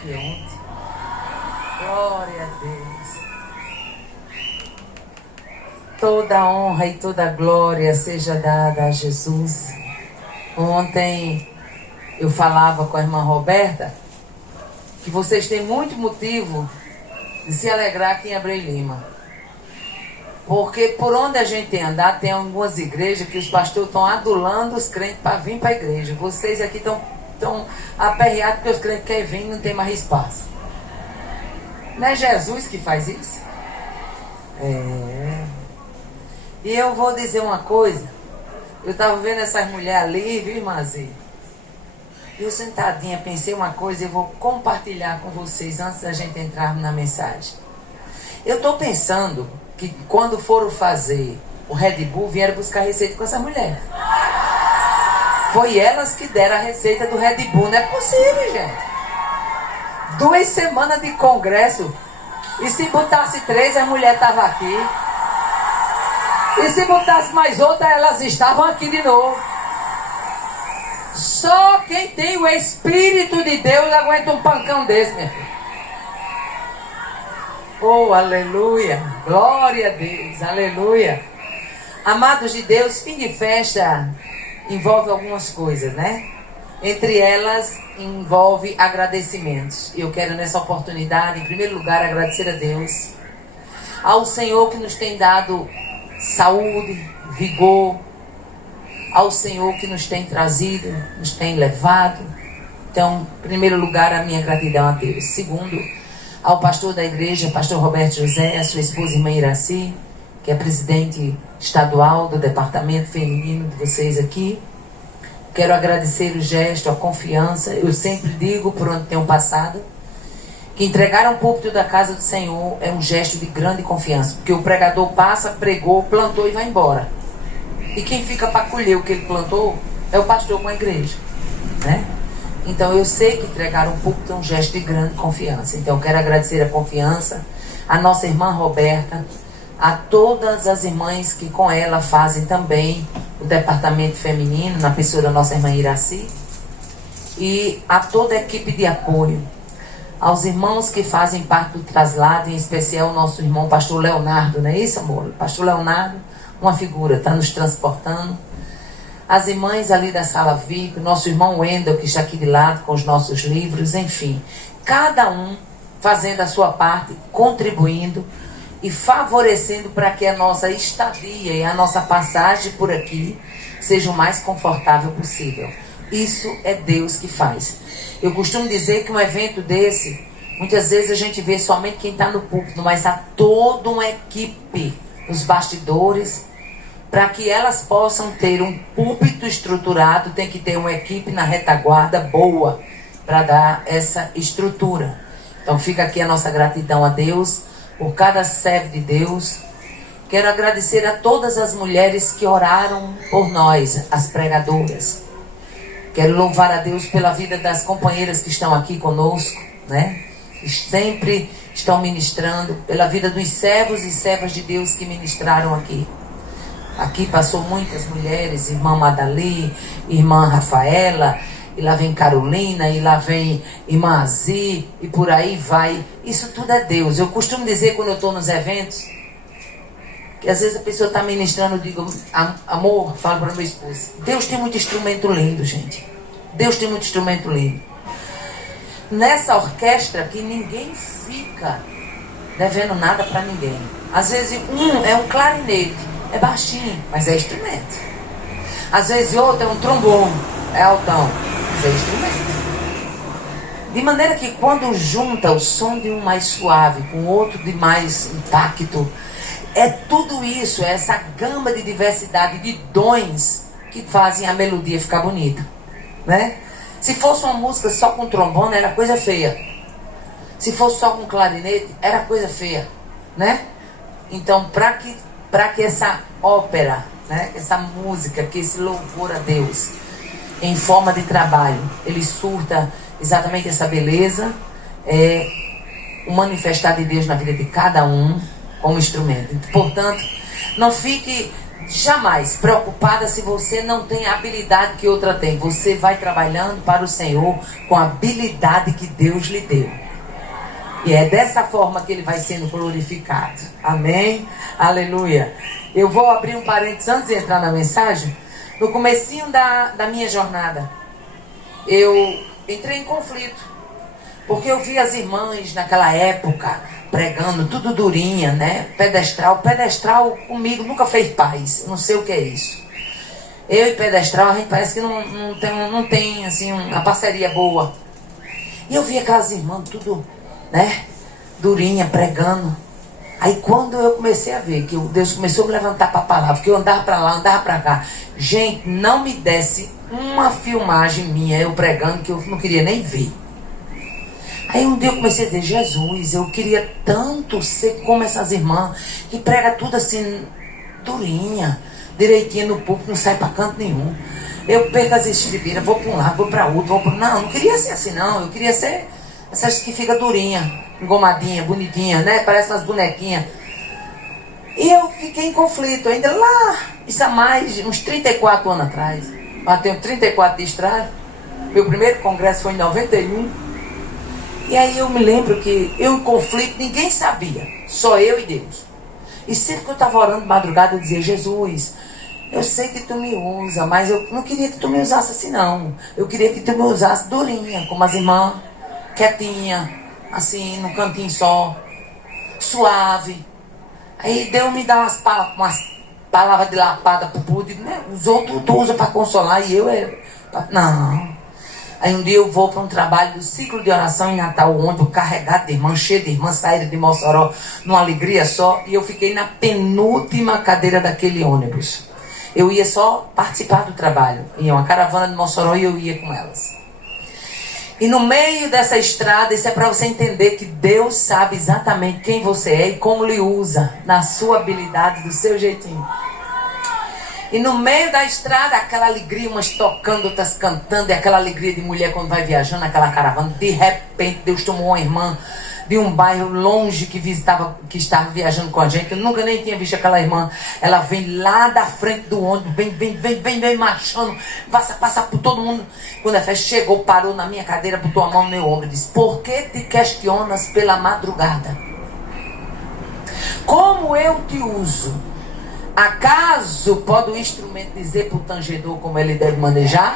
que ontem. Glória a Deus. Toda honra e toda glória seja dada a Jesus. Ontem eu falava com a irmã Roberta que vocês têm muito motivo de se alegrar aqui em Abreu Lima. Porque por onde a gente tem andado, tem algumas igrejas que os pastores estão adulando os crentes para vir para a igreja. Vocês aqui estão aperreados porque os crentes querem vir e não tem mais espaço. Não é Jesus que faz isso? E eu vou dizer uma coisa. Eu estava vendo essas mulheres ali, viu, irmãzinha? E eu sentadinha pensei uma coisa e eu vou compartilhar com vocês antes da gente entrar na mensagem. Eu estou pensando que quando foram fazer o Red Bull, vieram buscar receita com essa mulher. Foi elas que deram a receita do Red Bull. Não é possível, gente. 2 semanas de congresso. E se botasse 3, a mulher estava aqui. E se botasse mais outra, elas estavam aqui de novo. Só quem tem o Espírito de Deus aguenta um pancão desse, minha filha. Oh, aleluia. Glória a Deus. Aleluia. Amados de Deus, fim de festa envolve algumas coisas, né? Entre elas, envolve agradecimentos. Eu quero nessa oportunidade, em primeiro lugar, agradecer a Deus. Ao Senhor que nos tem dado saúde, vigor. Ao Senhor que nos tem trazido, nos tem levado. Então, em primeiro lugar, a minha gratidão a Deus. Segundo, ao pastor da igreja, pastor Roberto José, a sua esposa irmã Iraci, que é presidente estadual do departamento feminino de vocês aqui. Quero agradecer o gesto, a confiança. Eu sempre digo, por onde tenho passado, que entregar um púlpito da casa do Senhor é um gesto de grande confiança. Porque o pregador passa, pregou, plantou e vai embora. E quem fica para colher o que ele plantou é o pastor com a igreja, né? Então eu sei que entregar um púlpito é um gesto de grande confiança. Então eu quero agradecer a confiança, a nossa irmã Roberta, a todas as irmãs que com ela fazem também o departamento feminino, na pessoa da nossa irmã Iraci, e a toda a equipe de apoio, aos irmãos que fazem parte do traslado, em especial o nosso irmão pastor Leonardo, não é isso, amor? Pastor Leonardo, uma figura, está nos transportando. As irmãs ali da sala VIP, nosso irmão Wendel, que está aqui de lado com os nossos livros, enfim. Cada um fazendo a sua parte, contribuindo e favorecendo para que a nossa estadia e a nossa passagem por aqui seja o mais confortável possível. Isso é Deus que faz. Eu costumo dizer que um evento desse, muitas vezes a gente vê somente quem está no púlpito, mas há toda uma equipe nos bastidores. Para que elas possam ter um púlpito estruturado, tem que ter uma equipe na retaguarda boa para dar essa estrutura. Então fica aqui a nossa gratidão a Deus por cada servo de Deus. Quero agradecer a todas as mulheres que oraram por nós, as pregadoras. Quero louvar a Deus pela vida das companheiras que estão aqui conosco, né? Que sempre estão ministrando, pela vida dos servos e servas de Deus que ministraram aqui. Aqui passou muitas mulheres, irmã Madali, irmã Rafaela, e lá vem Carolina, e lá vem irmã Azi, e por aí vai. Isso tudo é Deus. Eu costumo dizer quando eu estou nos eventos, que às vezes a pessoa está ministrando, eu digo, amor, falo para meu esposo, Deus tem muito instrumento lindo, gente. Deus tem muito instrumento lindo. Nessa orquestra que ninguém fica devendo nada para ninguém. Às vezes é um clarinete, é baixinho, mas é instrumento. Às vezes outro é um trombone, é altão, mas é instrumento. De maneira que quando junta o som de um mais suave com o outro de mais impacto, é tudo isso, é essa gama de diversidade de dons que fazem a melodia ficar bonita, né? Se fosse uma música só com trombone, era coisa feia. Se fosse só com clarinete, era coisa feia, né? Então, para que essa ópera, né, essa música, que esse louvor a Deus, em forma de trabalho, ele surta exatamente essa beleza, o manifestar de Deus na vida de cada um como instrumento. Portanto, não fique Jamais preocupada se você não tem a habilidade que outra tem. Você vai trabalhando para o Senhor com a habilidade que Deus lhe deu. E é dessa forma que ele vai sendo glorificado. Amém? Aleluia. Eu vou abrir um parênteses antes de entrar na mensagem. No comecinho da minha jornada, eu entrei em conflito. Porque eu vi as irmãs naquela época pregando, tudo durinha, né? Pedestral. Pedestral comigo nunca fez paz. Eu não sei o que é isso. Eu e pedestral, a gente parece que não tem assim, uma parceria boa. E eu vi aquelas irmãs tudo, né? Durinha, pregando. Aí quando eu comecei a ver que Deus começou a me levantar para a palavra, que eu andava para lá, andava para cá. Gente, não me desse uma filmagem minha, eu pregando, que eu não queria nem ver. Aí um dia eu comecei a dizer, Jesus, eu queria tanto ser como essas irmãs, que prega tudo assim, durinha, direitinho no púlpito, não sai para canto nenhum. Eu perco as estribeiras, vou para um lado, vou para outro, não queria ser assim não, eu queria ser essas que fica durinha, engomadinha, bonitinha, né? Parece umas bonequinhas. E eu fiquei em conflito, ainda lá, isso há mais uns 34 anos atrás. Eu tenho 34 de estrada, meu primeiro congresso foi em 91. E aí eu me lembro que eu em conflito, ninguém sabia, só eu e Deus. E sempre que eu estava orando de madrugada, eu dizia, Jesus, eu sei que tu me usa, mas eu não queria que tu me usasse assim não. Eu queria que tu me usasse durinha, como as irmãs, quietinha, assim, num cantinho só, suave. Aí Deus me dá umas palavras de lapada pro povo, digo, né? Os outros tu usa para consolar e eu não. Aí um dia eu vou para um trabalho do ciclo de oração em Natal, onde carregado de irmãs, cheio de irmãs, saíram de Mossoró numa alegria só, e eu fiquei na penúltima cadeira daquele ônibus. Eu ia só participar do trabalho, ia uma caravana de Mossoró e eu ia com elas. E no meio dessa estrada, isso é para você entender que Deus sabe exatamente quem você é e como lhe usa, na sua habilidade, do seu jeitinho. E no meio da estrada, aquela alegria, umas tocando, outras cantando, e aquela alegria de mulher quando vai viajando, aquela caravana. De repente, Deus tomou uma irmã de um bairro longe que estava viajando com a gente. Eu nunca nem tinha visto aquela irmã. Ela vem lá da frente do ônibus, vem marchando, passa por todo mundo. Quando a festa chegou, parou na minha cadeira, botou a mão no meu ombro e disse, por que te questionas pela madrugada? Como eu te uso? Acaso pode o instrumento dizer para o tangedor como ele deve manejar?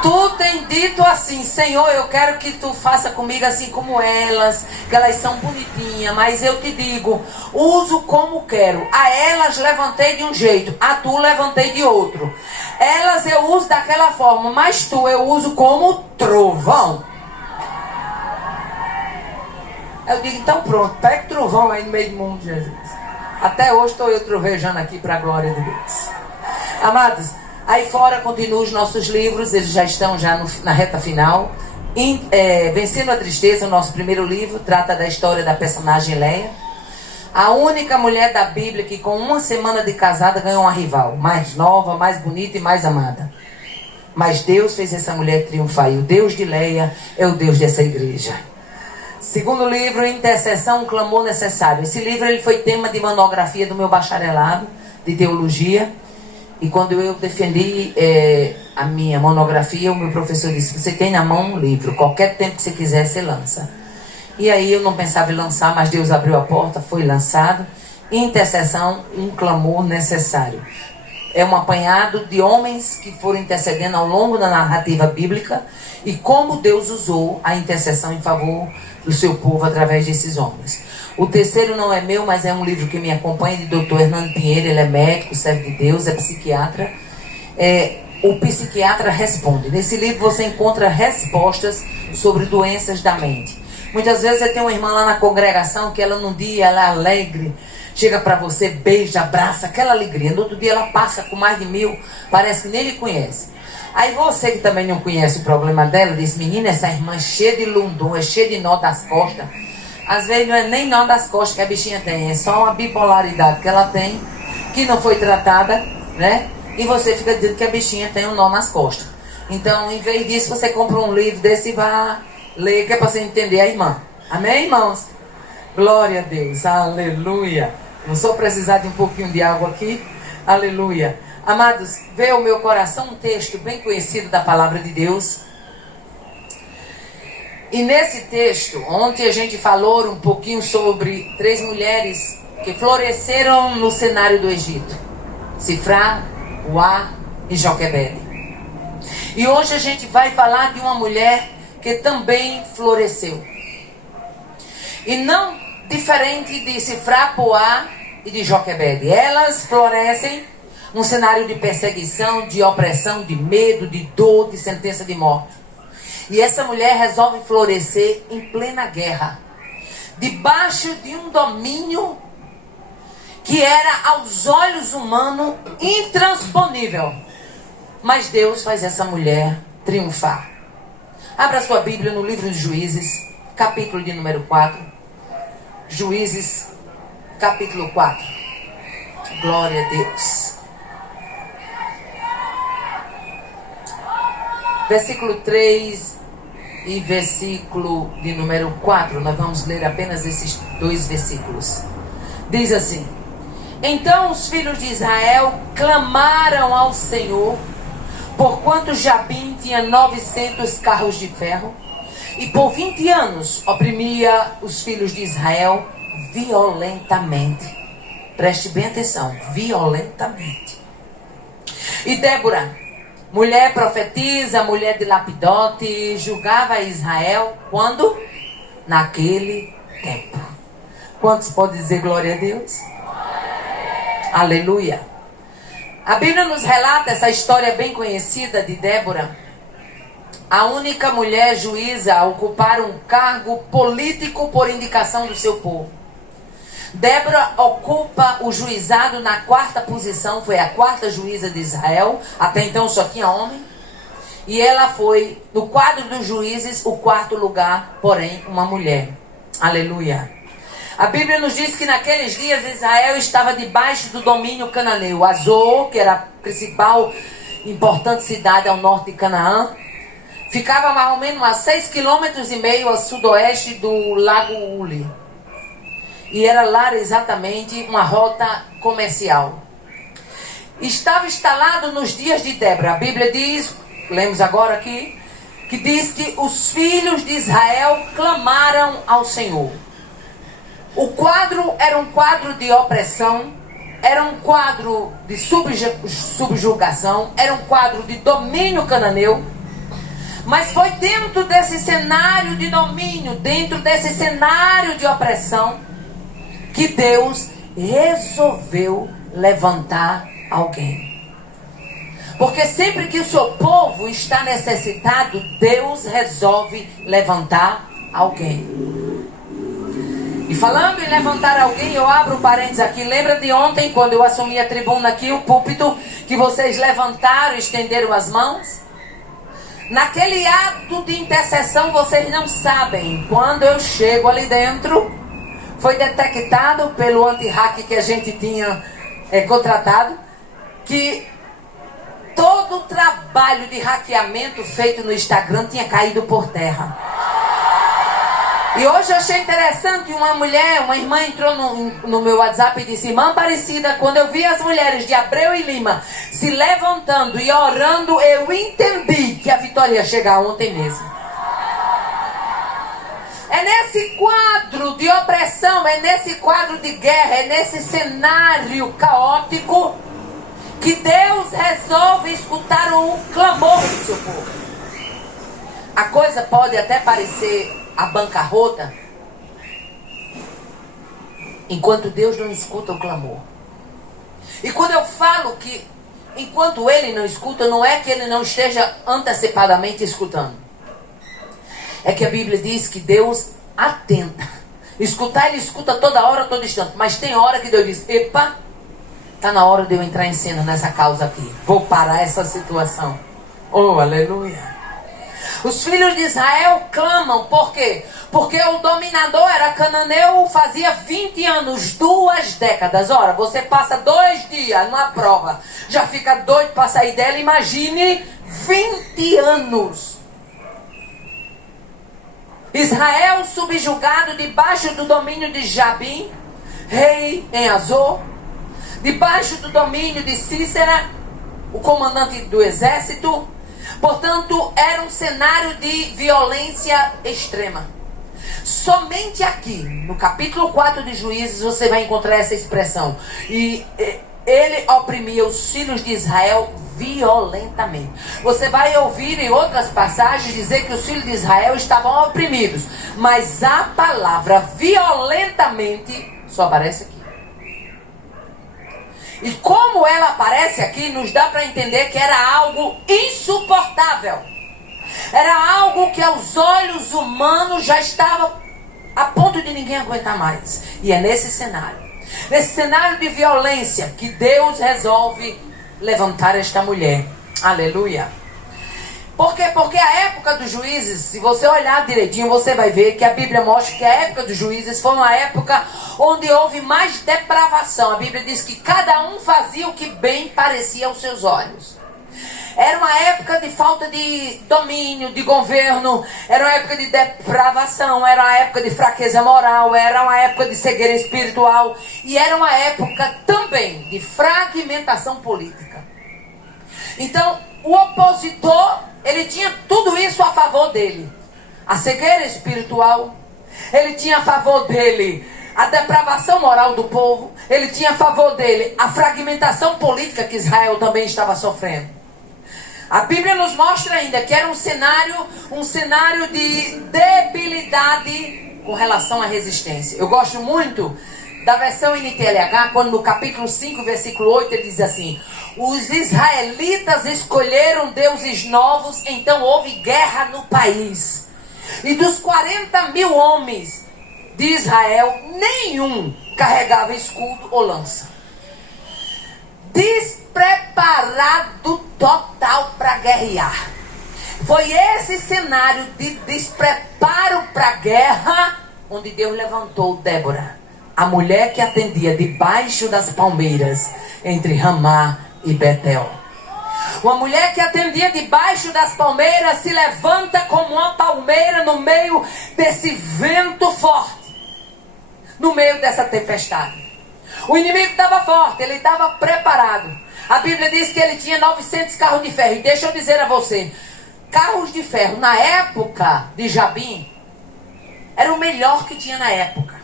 Tu tem dito assim, Senhor, eu quero que tu faça comigo assim como elas, que elas são bonitinhas, mas eu te digo, uso como quero. A elas levantei de um jeito, a tu levantei de outro. Elas eu uso daquela forma, mas tu eu uso como trovão. Eu digo, então pronto, pega o trovão aí no meio do mundo, Jesus. Até hoje estou eu trovejando aqui para a glória de Deus. Amados, aí fora continuam os nossos livros, eles já estão na reta final. Vencendo a Tristeza, o nosso primeiro livro, trata da história da personagem Leia. A única mulher da Bíblia que com uma semana de casada ganhou uma rival. Mais nova, mais bonita e mais amada. Mas Deus fez essa mulher triunfar. E o Deus de Leia é o Deus dessa igreja. Segundo livro, Intercessão, um clamor necessário. Esse livro ele foi tema de monografia do meu bacharelado de teologia. E quando eu defendi a minha monografia, o meu professor disse, você tem na mão um livro, qualquer tempo que você quiser, você lança. E aí eu não pensava em lançar, mas Deus abriu a porta, foi lançado. Intercessão, um clamor necessário. É um apanhado de homens que foram intercedendo ao longo da narrativa bíblica e como Deus usou a intercessão em favor do seu povo através desses homens. O terceiro não é meu, mas é um livro que me acompanha, de Dr. Hernando Pinheiro. Ele é médico, servo de Deus, é psiquiatra. O Psiquiatra Responde. Nesse livro você encontra respostas sobre doenças da mente. Muitas vezes você tem uma irmã lá na congregação que ela num dia ela é alegre, chega para você, beija, abraça, aquela alegria. No outro dia ela passa com mais de 1000, parece que nem lhe conhece. Aí você que também não conhece o problema dela, diz, menina, essa irmã é cheia de lundum, é cheia de nó das costas. Às vezes não é nem nó das costas que a bichinha tem, é só uma bipolaridade que ela tem, que não foi tratada, né? E você fica dizendo que a bichinha tem um nó nas costas. Então, em vez disso, você compra um livro desse e vai ler, que é para você entender a irmã. Amém, irmãos? Glória a Deus, aleluia. Não só precisar de um pouquinho de água aqui. Aleluia. Amados, veio ao meu coração um texto bem conhecido da palavra de Deus. E nesse texto, ontem a gente falou um pouquinho sobre 3 mulheres que floresceram no cenário do Egito: Sifrá, Puá e Joquebede. E hoje a gente vai falar de uma mulher que também floresceu. E não diferente de Sifrá, Puá e de Joquebede. Elas florescem num cenário de perseguição, de opressão, de medo, de dor, de sentença de morte. E essa mulher resolve florescer em plena guerra, debaixo de um domínio que era aos olhos humanos intransponível. Mas Deus faz essa mulher triunfar. Abra sua Bíblia no livro de Juízes, capítulo de número 4. Juízes, capítulo 4. Glória a Deus. Versículo 3 e versículo de número 4. Nós vamos ler apenas esses 2 versículos. Diz assim: Então os filhos de Israel clamaram ao Senhor, porquanto Jabim tinha 900 carros de ferro, e por 20 anos oprimia os filhos de Israel violentamente. Preste bem atenção, violentamente. E Débora, mulher profetisa, mulher de Lapidote, julgava Israel quando? Naquele tempo. Quantos podem dizer glória a Deus? Aleluia. A Bíblia nos relata essa história bem conhecida de Débora, a única mulher juíza a ocupar um cargo político por indicação do seu povo. Débora ocupa o juizado na 4ª posição, foi a 4ª juíza de Israel, até então só tinha homem. E ela foi, no quadro dos juízes, o 4º lugar, porém, uma mulher. Aleluia. A Bíblia nos diz que naqueles dias Israel estava debaixo do domínio cananeu. Azor, que era a principal importante cidade ao norte de Canaã, ficava mais ou menos a 6,5 km ao sudoeste do lago Uli. E era lá exatamente uma rota comercial. Estava instalado nos dias de Débora. A Bíblia diz, lemos agora aqui, que diz que os filhos de Israel clamaram ao Senhor. O quadro era um quadro de opressão, era um quadro de subjugação, era um quadro de domínio cananeu. Mas foi dentro desse cenário de domínio, dentro desse cenário de opressão, que Deus resolveu levantar alguém. Porque sempre que o seu povo está necessitado, Deus resolve levantar alguém. E falando em levantar alguém, eu abro um parênteses aqui. Lembra de ontem, quando eu assumi a tribuna aqui, o púlpito, que vocês levantaram e estenderam as mãos? Naquele ato de intercessão, vocês não sabem, quando eu chego ali dentro, foi detectado pelo anti-hack que a gente tinha contratado, que todo o trabalho de hackeamento feito no Instagram tinha caído por terra. E hoje eu achei interessante, uma irmã entrou no meu WhatsApp e disse: Irmã Aparecida, quando eu vi as mulheres de Abreu e Lima se levantando e orando, eu entendi que a vitória ia chegar ontem mesmo. É nesse quadro de opressão, é nesse quadro de guerra, é nesse cenário caótico que Deus resolve escutar o clamor do seu povo. A coisa pode até parecer a bancarrota, enquanto Deus não escuta o clamor. E quando eu falo que enquanto Ele não escuta, não é que Ele não esteja antecipadamente escutando. É que a Bíblia diz que Deus atenta. Escutar, Ele escuta toda hora, todo instante. Mas tem hora que Deus diz: epa, está na hora de eu entrar em cena nessa causa aqui. Vou parar essa situação. Oh, aleluia. Os filhos de Israel clamam. Por quê? Porque o dominador era cananeu, fazia 20 anos, 2 décadas. Ora, você passa 2 dias numa prova, já fica doido para sair dela. Imagine 20 anos. Israel subjugado debaixo do domínio de Jabim, rei em Azor, debaixo do domínio de Cícera, o comandante do exército. Portanto, era um cenário de violência extrema. Somente aqui, no capítulo 4 de Juízes, você vai encontrar essa expressão. E ele oprimia os filhos de Israel violentamente. Você vai ouvir em outras passagens dizer que os filhos de Israel estavam oprimidos. Mas a palavra violentamente só aparece aqui. E como ela aparece aqui, nos dá para entender que era algo insuportável. Era algo que aos olhos humanos já estava a ponto de ninguém aguentar mais. E é nesse cenário de violência, que Deus resolve levantar esta mulher. Aleluia. Por quê? Porque a época dos juízes, se você olhar direitinho, você vai ver que a Bíblia mostra que a época dos juízes foi uma época onde houve mais depravação. A Bíblia diz que cada um fazia o que bem parecia aos seus olhos. Era uma época de falta de domínio, de governo. Era uma época de depravação. Era uma época de fraqueza moral. Era uma época de cegueira espiritual. E era uma época também de fragmentação política. Então, o opositor, ele tinha tudo isso a favor dele. A cegueira espiritual. Ele tinha a favor dele a depravação moral do povo. Ele tinha a favor dele a fragmentação política que Israel também estava sofrendo. A Bíblia nos mostra ainda que era um cenário de debilidade com relação à resistência. Eu gosto muito da versão NTLH, quando no capítulo 5, versículo 8, ele diz assim: os israelitas escolheram deuses novos, então houve guerra no país. E dos 40.000 homens de Israel, nenhum carregava escudo ou lança. Despreparado total para guerrear. Foi esse cenário de despreparo para a guerra onde Deus levantou Débora, a mulher que atendia debaixo das palmeiras entre Ramá e Betel. Uma mulher que atendia debaixo das palmeiras se levanta como uma palmeira no meio desse vento forte, no meio dessa tempestade. O inimigo estava forte, ele estava preparado. A Bíblia diz que ele tinha 900 carros de ferro. E deixa eu dizer a você, carros de ferro na época de Jabim era o melhor que tinha na época.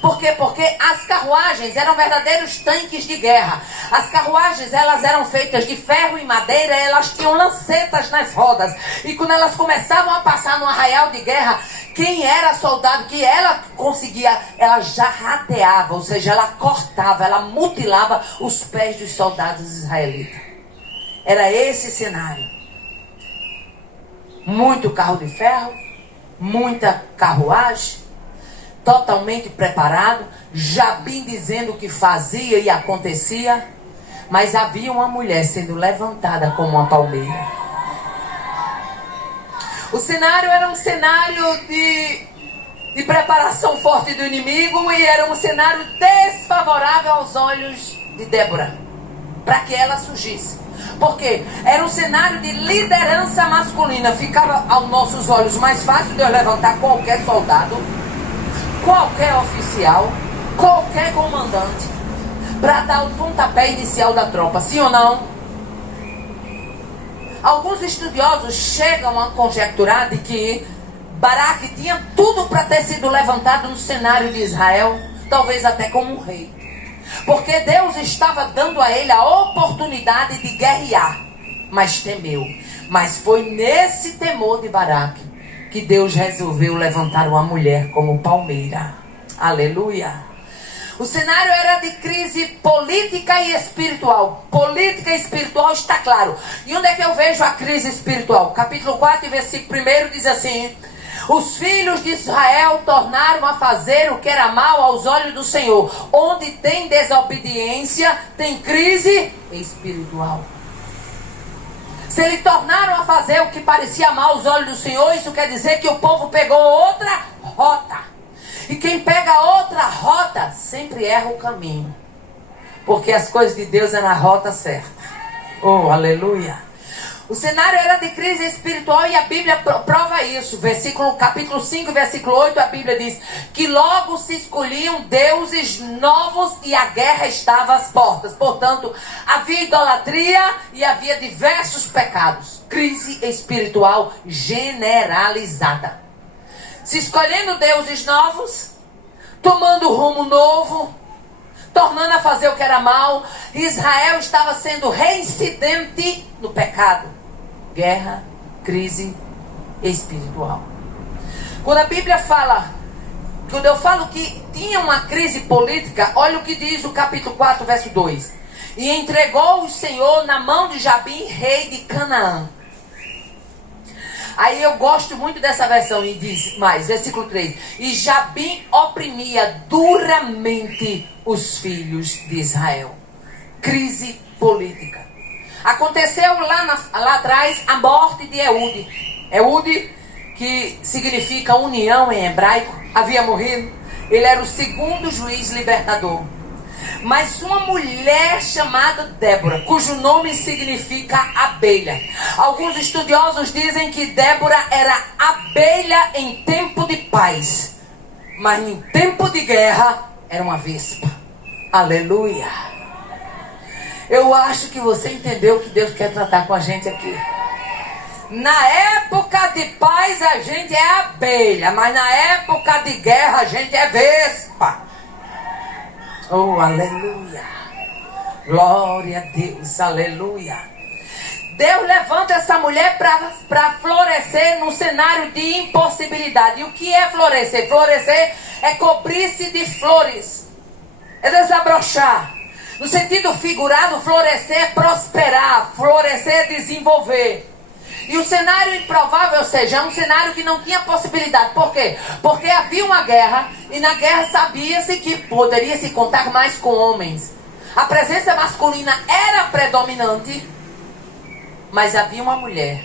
Por quê? Porque as carruagens eram verdadeiros tanques de guerra. As carruagens, elas eram feitas de ferro e madeira, elas tinham lancetas nas rodas. E quando elas começavam a passar no arraial de guerra, quem era soldado que ela conseguia, ela já rateava, ou seja, ela cortava, ela mutilava os pés dos soldados israelitas. Era esse cenário. Muito carro de ferro, muita carruagem, totalmente preparado, Jabim dizendo o que fazia e acontecia, mas havia uma mulher sendo levantada como uma palmeira. O cenário era um cenário de preparação forte do inimigo e era um cenário desfavorável aos olhos de Débora, para que ela surgisse. Porque era um cenário de liderança masculina. Ficava aos nossos olhos mais fácil de eu levantar qualquer soldado, qualquer oficial, qualquer comandante, para dar o pontapé inicial da tropa, sim ou não? Alguns estudiosos chegam a conjecturar de que Baraque tinha tudo para ter sido levantado no cenário de Israel, talvez até como um rei. Porque Deus estava dando a ele a oportunidade de guerrear, mas temeu. Mas foi nesse temor de Baraque que Deus resolveu levantar uma mulher como palmeira. Aleluia. O cenário era de crise política e espiritual. Política e espiritual está claro. E onde é que eu vejo a crise espiritual? Capítulo 4, versículo 1 diz assim: os filhos de Israel tornaram a fazer o que era mal aos olhos do Senhor. Onde tem desobediência, tem crise espiritual. Se eles tornaram a fazer o que parecia mal aos olhos do Senhor, isso quer dizer que o povo pegou outra rota. E quem pega outra rota sempre erra o caminho. Porque as coisas de Deus é na rota certa. Oh, aleluia. O cenário era de crise espiritual e a Bíblia prova isso. Capítulo 5, versículo 8, a Bíblia diz que logo se escolhiam deuses novos e a guerra estava às portas. Portanto, havia idolatria e havia diversos pecados. Crise espiritual generalizada. Se escolhendo deuses novos, tomando rumo novo, tornando a fazer o que era mal, Israel estava sendo reincidente no pecado. Guerra, crise espiritual. Quando eu falo que tinha uma crise política, olha o que diz o capítulo 4, verso 2. E entregou o Senhor na mão de Jabim, rei de Canaã. Aí eu gosto muito dessa versão e diz mais, versículo 3. E Jabim oprimia duramente os filhos de Israel. Crise política. Aconteceu lá atrás a morte de Eude. Eude, que significa união em hebraico, havia morrido. Ele era o segundo juiz libertador. Mas uma mulher chamada Débora, cujo nome significa abelha. Alguns estudiosos dizem que Débora era abelha em tempo de paz, mas em tempo de guerra era uma vespa. Aleluia. Eu acho que você entendeu o que Deus quer tratar com a gente aqui. Na época de paz a gente é abelha, mas na época de guerra a gente é vespa. Oh, aleluia. Glória a Deus, aleluia. Deus levanta essa mulher para florescer num cenário de impossibilidade. E o que é florescer? Florescer é cobrir-se de flores. É desabrochar. No sentido figurado, florescer é prosperar, florescer é desenvolver. E o cenário improvável, ou seja, é um cenário que não tinha possibilidade. Por quê? Porque havia uma guerra e na guerra sabia-se que poderia se contar mais com homens. A presença masculina era predominante, mas havia uma mulher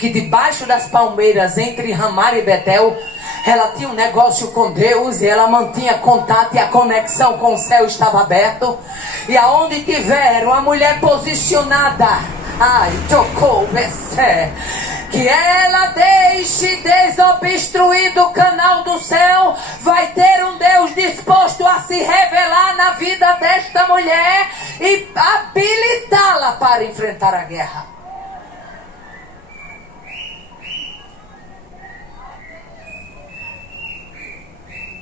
que debaixo das palmeiras entre Ramá e Betel, ela tinha um negócio com Deus e ela mantinha contato e a conexão com o céu estava aberto. E aonde tiver uma mulher posicionada, tocou que ela deixe desobstruído o canal do céu, vai ter um Deus disposto a se revelar na vida desta mulher e habilitá-la para enfrentar a guerra.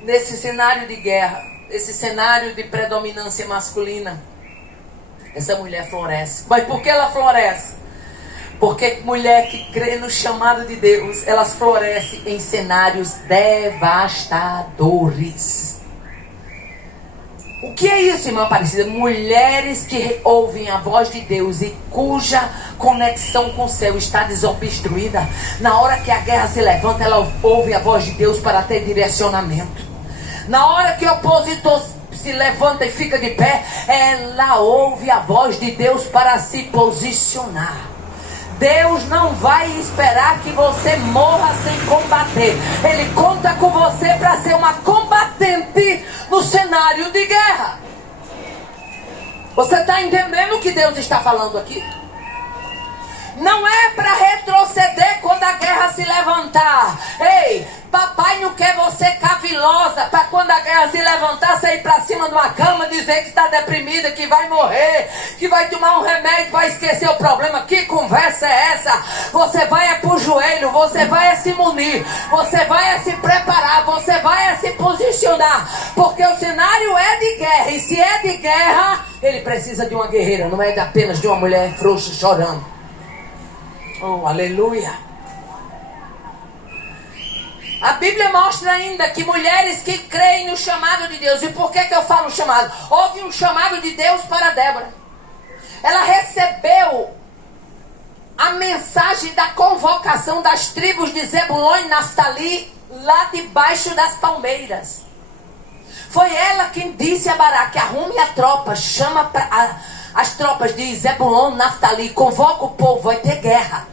Nesse cenário de guerra, esse cenário de predominância masculina, essa mulher floresce. Mas por que ela floresce? Porque mulher que crê no chamado de Deus, elas florescem em cenários devastadores. O que é isso, irmã Aparecida? Mulheres que ouvem a voz de Deus e cuja conexão com o céu está desobstruída. Na hora que a guerra se levanta, ela ouve a voz de Deus para ter direcionamento. Na hora que o opositor se levanta e fica de pé, ela ouve a voz de Deus para se posicionar. Deus não vai esperar que você morra sem combater. Ele conta com você para ser uma combatente no cenário de guerra. Você está entendendo o que Deus está falando aqui? Não é para retroceder quando a guerra se levantar. Ei, papai não quer você cavilosa para quando a guerra se levantar, você ir para cima de uma cama, dizer que está deprimida, que vai morrer, que vai tomar um remédio para esquecer o problema. Que conversa é essa? Você vai para o joelho, você vai se munir, você vai se preparar, você vai se posicionar, porque o cenário é de guerra, e se é de guerra, ele precisa de uma guerreira, não é apenas de uma mulher frouxa chorando. Oh, aleluia. A Bíblia mostra ainda que mulheres que creem no chamado de Deus. E por que eu falo chamado? Houve um chamado de Deus para Débora. Ela recebeu a mensagem da convocação das tribos de Zebulon e Naftali lá debaixo das palmeiras. Foi ela quem disse a Baraque: arrume a tropa, chama as tropas de Zebulon, Naftali, convoca o povo, vai ter guerra.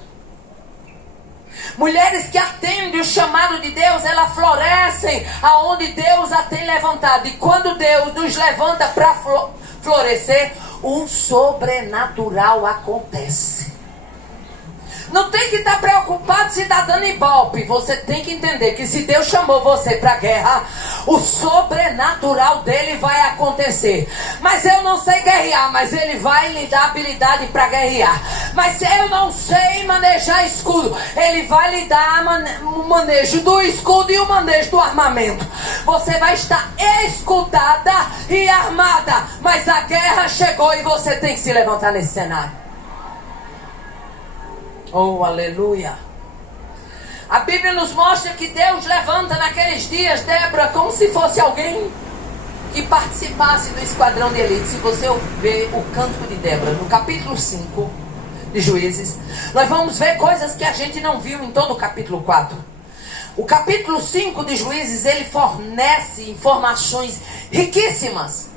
Mulheres que atendem o chamado de Deus, elas florescem aonde Deus a tem levantado. E quando Deus nos levanta para florescer, o sobrenatural acontece. Não tem que estar preocupado se está dando ibope. Você tem que entender que se Deus chamou você para a guerra, o sobrenatural dele vai acontecer. Mas eu não sei guerrear, mas ele vai lhe dar habilidade para guerrear. Mas eu não sei manejar escudo, ele vai lhe dar o manejo do escudo e o manejo do armamento. Você vai estar escudada e armada, mas a guerra chegou e você tem que se levantar nesse cenário. Oh, aleluia. A Bíblia nos mostra que Deus levanta naqueles dias Débora como se fosse alguém que participasse do esquadrão de elite. Se você ver o Cântico de Débora, no capítulo 5 de Juízes, nós vamos ver coisas que a gente não viu em todo o capítulo 4. O capítulo 5 de Juízes, ele fornece informações riquíssimas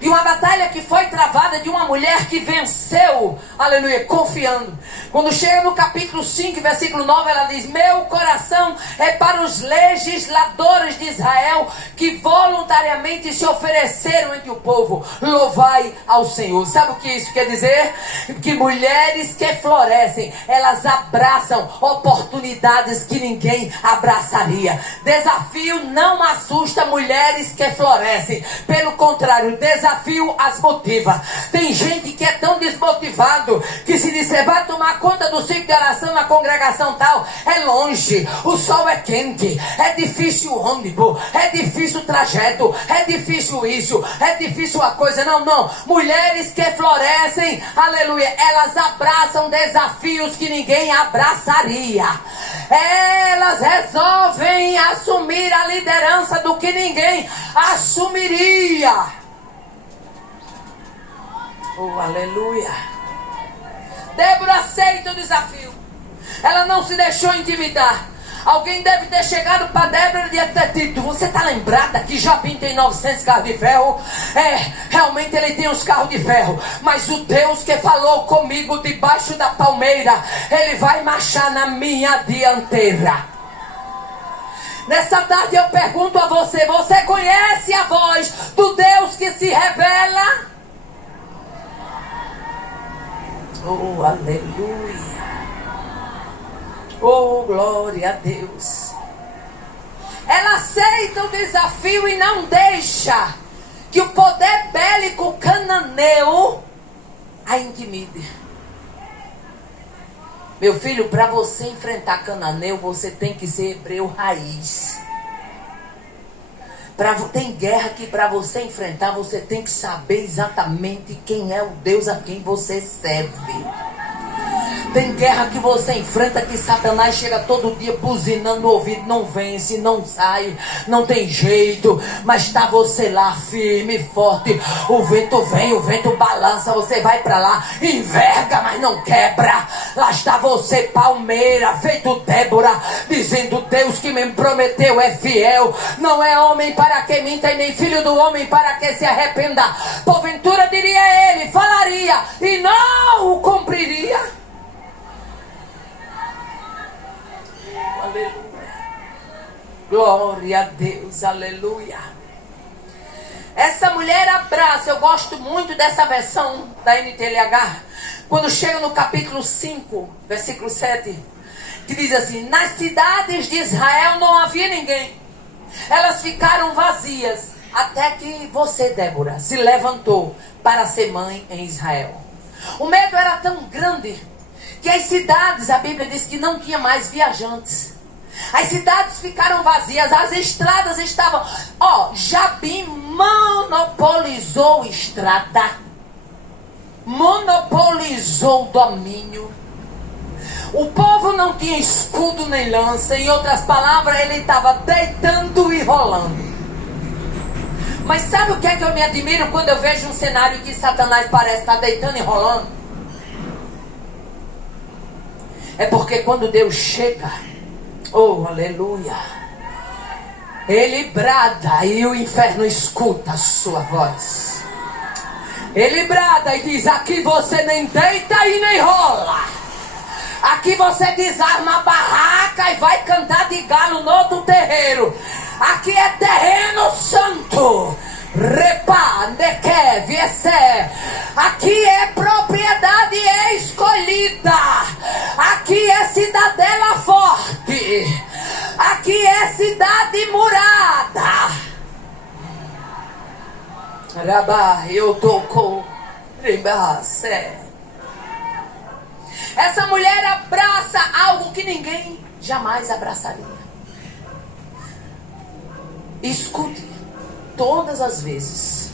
de uma batalha que foi travada, de uma mulher que venceu, aleluia, confiando. Quando chega no capítulo 5, versículo 9, ela diz: meu coração é para os legisladores de Israel, que voluntariamente se ofereceram entre o povo. Louvai ao Senhor. Sabe o que isso quer dizer? Que mulheres que florescem, elas abraçam oportunidades que ninguém abraçaria. Desafio não assusta mulheres que florescem. Pelo contrário, desafio as motiva. Tem gente que é tão desmotivado que se disser vai tomar conta do ciclo de oração na congregação tal, é longe, o sol é quente, é difícil o ônibus, é difícil o trajeto, é difícil isso, é difícil a coisa. Não. Mulheres que florescem, aleluia, elas abraçam desafios que ninguém abraçaria. Elas resolvem assumir a liderança do que ninguém assumiria. Oh, aleluia. Débora aceita o desafio. Ela não se deixou intimidar. Alguém deve ter chegado para Débora e ter dito: você está lembrada que Jabim tem 900 carros de ferro? Realmente ele tem os carros de ferro. Mas o Deus que falou comigo debaixo da palmeira, ele vai marchar na minha dianteira. Nessa tarde eu pergunto a você: você conhece a voz do Deus que se revela? Oh, aleluia. Oh, glória a Deus. Ela aceita o desafio e não deixa que o poder bélico cananeu a intimide. Meu filho, para você enfrentar cananeu, você tem que ser hebreu raiz. Tem guerra que para você enfrentar, você tem que saber exatamente quem é o Deus a quem você serve. Tem guerra que você enfrenta que Satanás chega todo dia buzinando no ouvido, não vence, não sai, não tem jeito, mas está você lá firme, forte. O vento vem, o vento balança, você vai para lá, enverga, mas não quebra. Lá está você, palmeira, feito Débora, dizendo: Deus que me prometeu é fiel, não é homem para que minta, e nem filho do homem para que se arrependa. Porventura diria ele, falaria e não o cumpriria. Aleluia. Glória a Deus, aleluia. Essa mulher abraça. Eu gosto muito dessa versão da NTLH. Quando chega no capítulo 5, versículo 7, que diz assim: nas cidades de Israel não havia ninguém, elas ficaram vazias, até que você, Débora, se levantou para ser mãe em Israel. O medo era tão grande que as cidades, a Bíblia diz que não tinha mais viajantes. As cidades ficaram vazias, as estradas estavam... Jabim monopolizou estrada, monopolizou domínio. O povo não tinha escudo nem lança. Em outras palavras, ele estava deitando e rolando. Mas sabe o que é que eu me admiro quando eu vejo um cenário que Satanás parece estar deitando e rolando? É porque quando Deus chega, oh, aleluia, ele brada e o inferno escuta a sua voz. Ele brada e diz: aqui você nem deita e nem rola. Aqui você desarma a barraca e vai cantar de galo no outro terreiro. Aqui é terreno santo. Repa, viesse. Aqui é propriedade escolhida. Aqui é cidadela forte. Aqui é cidade murada. Rabá, eu tô com essa mulher abraça algo que ninguém jamais abraçaria. Escute, todas as vezes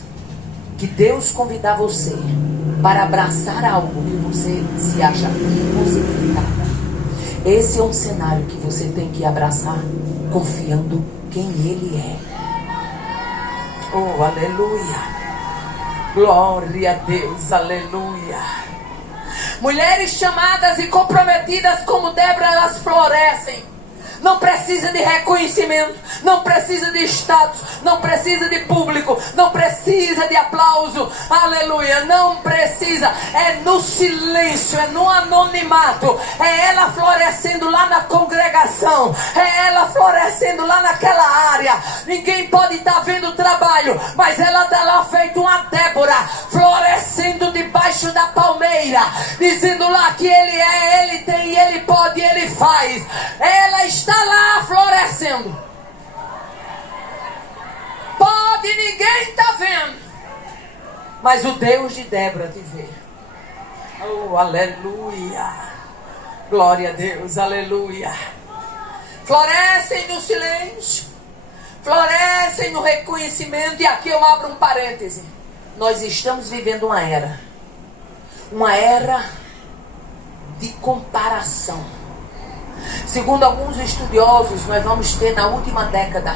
que Deus convidar você para abraçar algo que você se acha impossibilitada, esse é um cenário que você tem que abraçar confiando quem Ele é. Oh, aleluia. Glória a Deus, aleluia. Mulheres chamadas e comprometidas como Débora, elas florescem. Não precisa de reconhecimento, não precisa de status, não precisa de público, não precisa de aplauso, aleluia, não precisa, é no silêncio, é no anonimato, é ela florescendo lá na congregação, é ela florescendo lá naquela área. Ninguém pode estar vendo o trabalho, mas ela está lá feito uma Débora, florescendo debaixo da palmeira, dizendo lá que Ele é, Ele tem, Ele pode, Ele faz. Ela está lá florescendo. Pode, ninguém está vendo, mas o Deus de Débora te vê. Oh, aleluia. Glória a Deus, aleluia. Florescem no silêncio, florescem no reconhecimento. E aqui eu abro um parêntese. Nós estamos vivendo uma era de comparação. Segundo alguns estudiosos, nós vamos ter na última década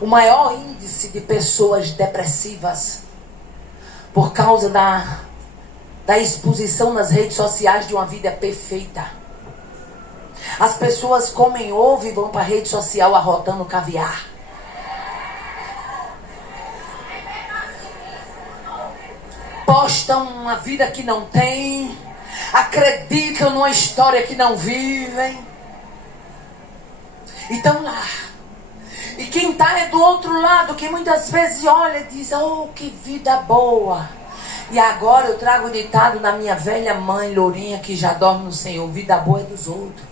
o maior índice de pessoas depressivas por causa da exposição nas redes sociais de uma vida perfeita. As pessoas comem ovo e vão para a rede social arrotando caviar. Postam uma vida que não tem, acreditam numa história que não vivem. E estão lá. E quem está é do outro lado, que muitas vezes olha e diz: oh, que vida boa. E agora eu trago o ditado da minha velha mãe Lourinha, que já dorme no Senhor: vida boa é dos outros.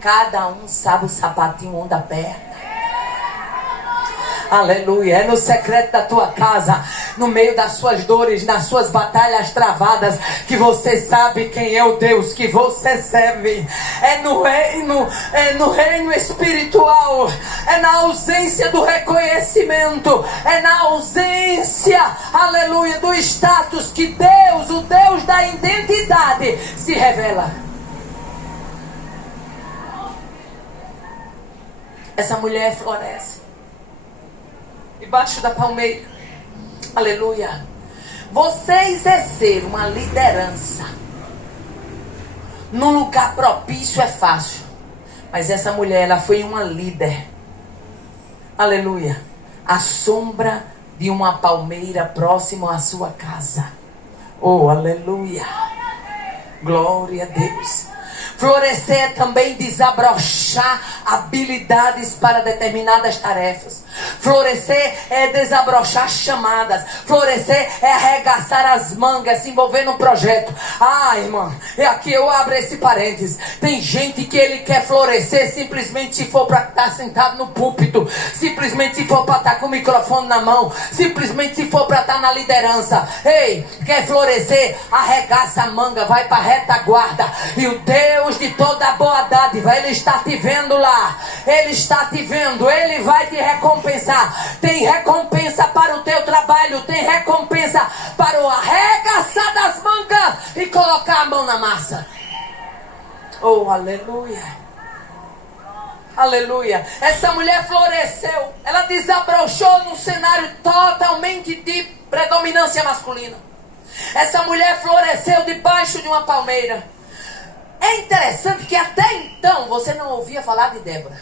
Cada um sabe o sapatinho onde aperta. Aleluia. É no secreto da tua casa, no meio das suas dores, nas suas batalhas travadas, que você sabe quem é o Deus que você serve. É no reino espiritual. É na ausência do reconhecimento. É na ausência, aleluia, do status, que Deus, o Deus da identidade, se revela. Essa mulher floresce debaixo da palmeira. Aleluia. Você exercer uma liderança num lugar propício é fácil, mas essa mulher, ela foi uma líder. Aleluia. À sombra de uma palmeira próximo à sua casa. Oh, aleluia. Glória a Deus. Florescer é também desabrochar habilidades para determinadas tarefas. Florescer é desabrochar chamadas. Florescer é arregaçar as mangas, se envolver num projeto. Ah, irmã, aqui eu abro esse parênteses. Tem gente que ele quer florescer simplesmente se for para estar sentado no púlpito, simplesmente se for para estar com o microfone na mão, simplesmente se for para estar na liderança. Ei, quer florescer? Arregaça a manga, vai para a retaguarda. E o Deus de toda boa dádiva, Ele está te vendo lá. Ele está te vendo. Ele vai te recompensar. Tem recompensa para o teu trabalho. Tem recompensa para o arregaçar das mangas e colocar a mão na massa. Oh, aleluia. Aleluia. Essa mulher floresceu. Ela desabrochou num cenário totalmente de predominância masculina. Essa mulher floresceu debaixo de uma palmeira. É interessante que até então você não ouvia falar de Débora.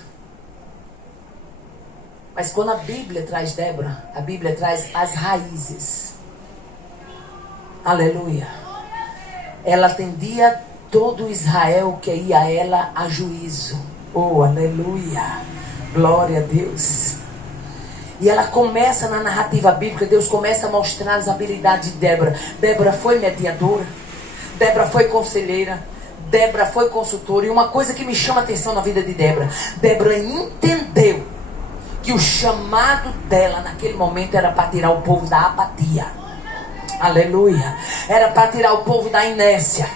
Mas quando a Bíblia traz Débora, a Bíblia traz as raízes. Aleluia. Ela atendia todo Israel que ia a ela a juízo. Oh, aleluia. Glória a Deus. E ela começa na narrativa bíblica, Deus começa a mostrar as habilidades de Débora. Débora foi mediadora, Débora foi conselheira, Débora foi consultora. E uma coisa que me chama a atenção na vida de Débora, Débora entendeu que o chamado dela naquele momento era para tirar o povo da apatia. Aleluia. Era para tirar o povo da inércia.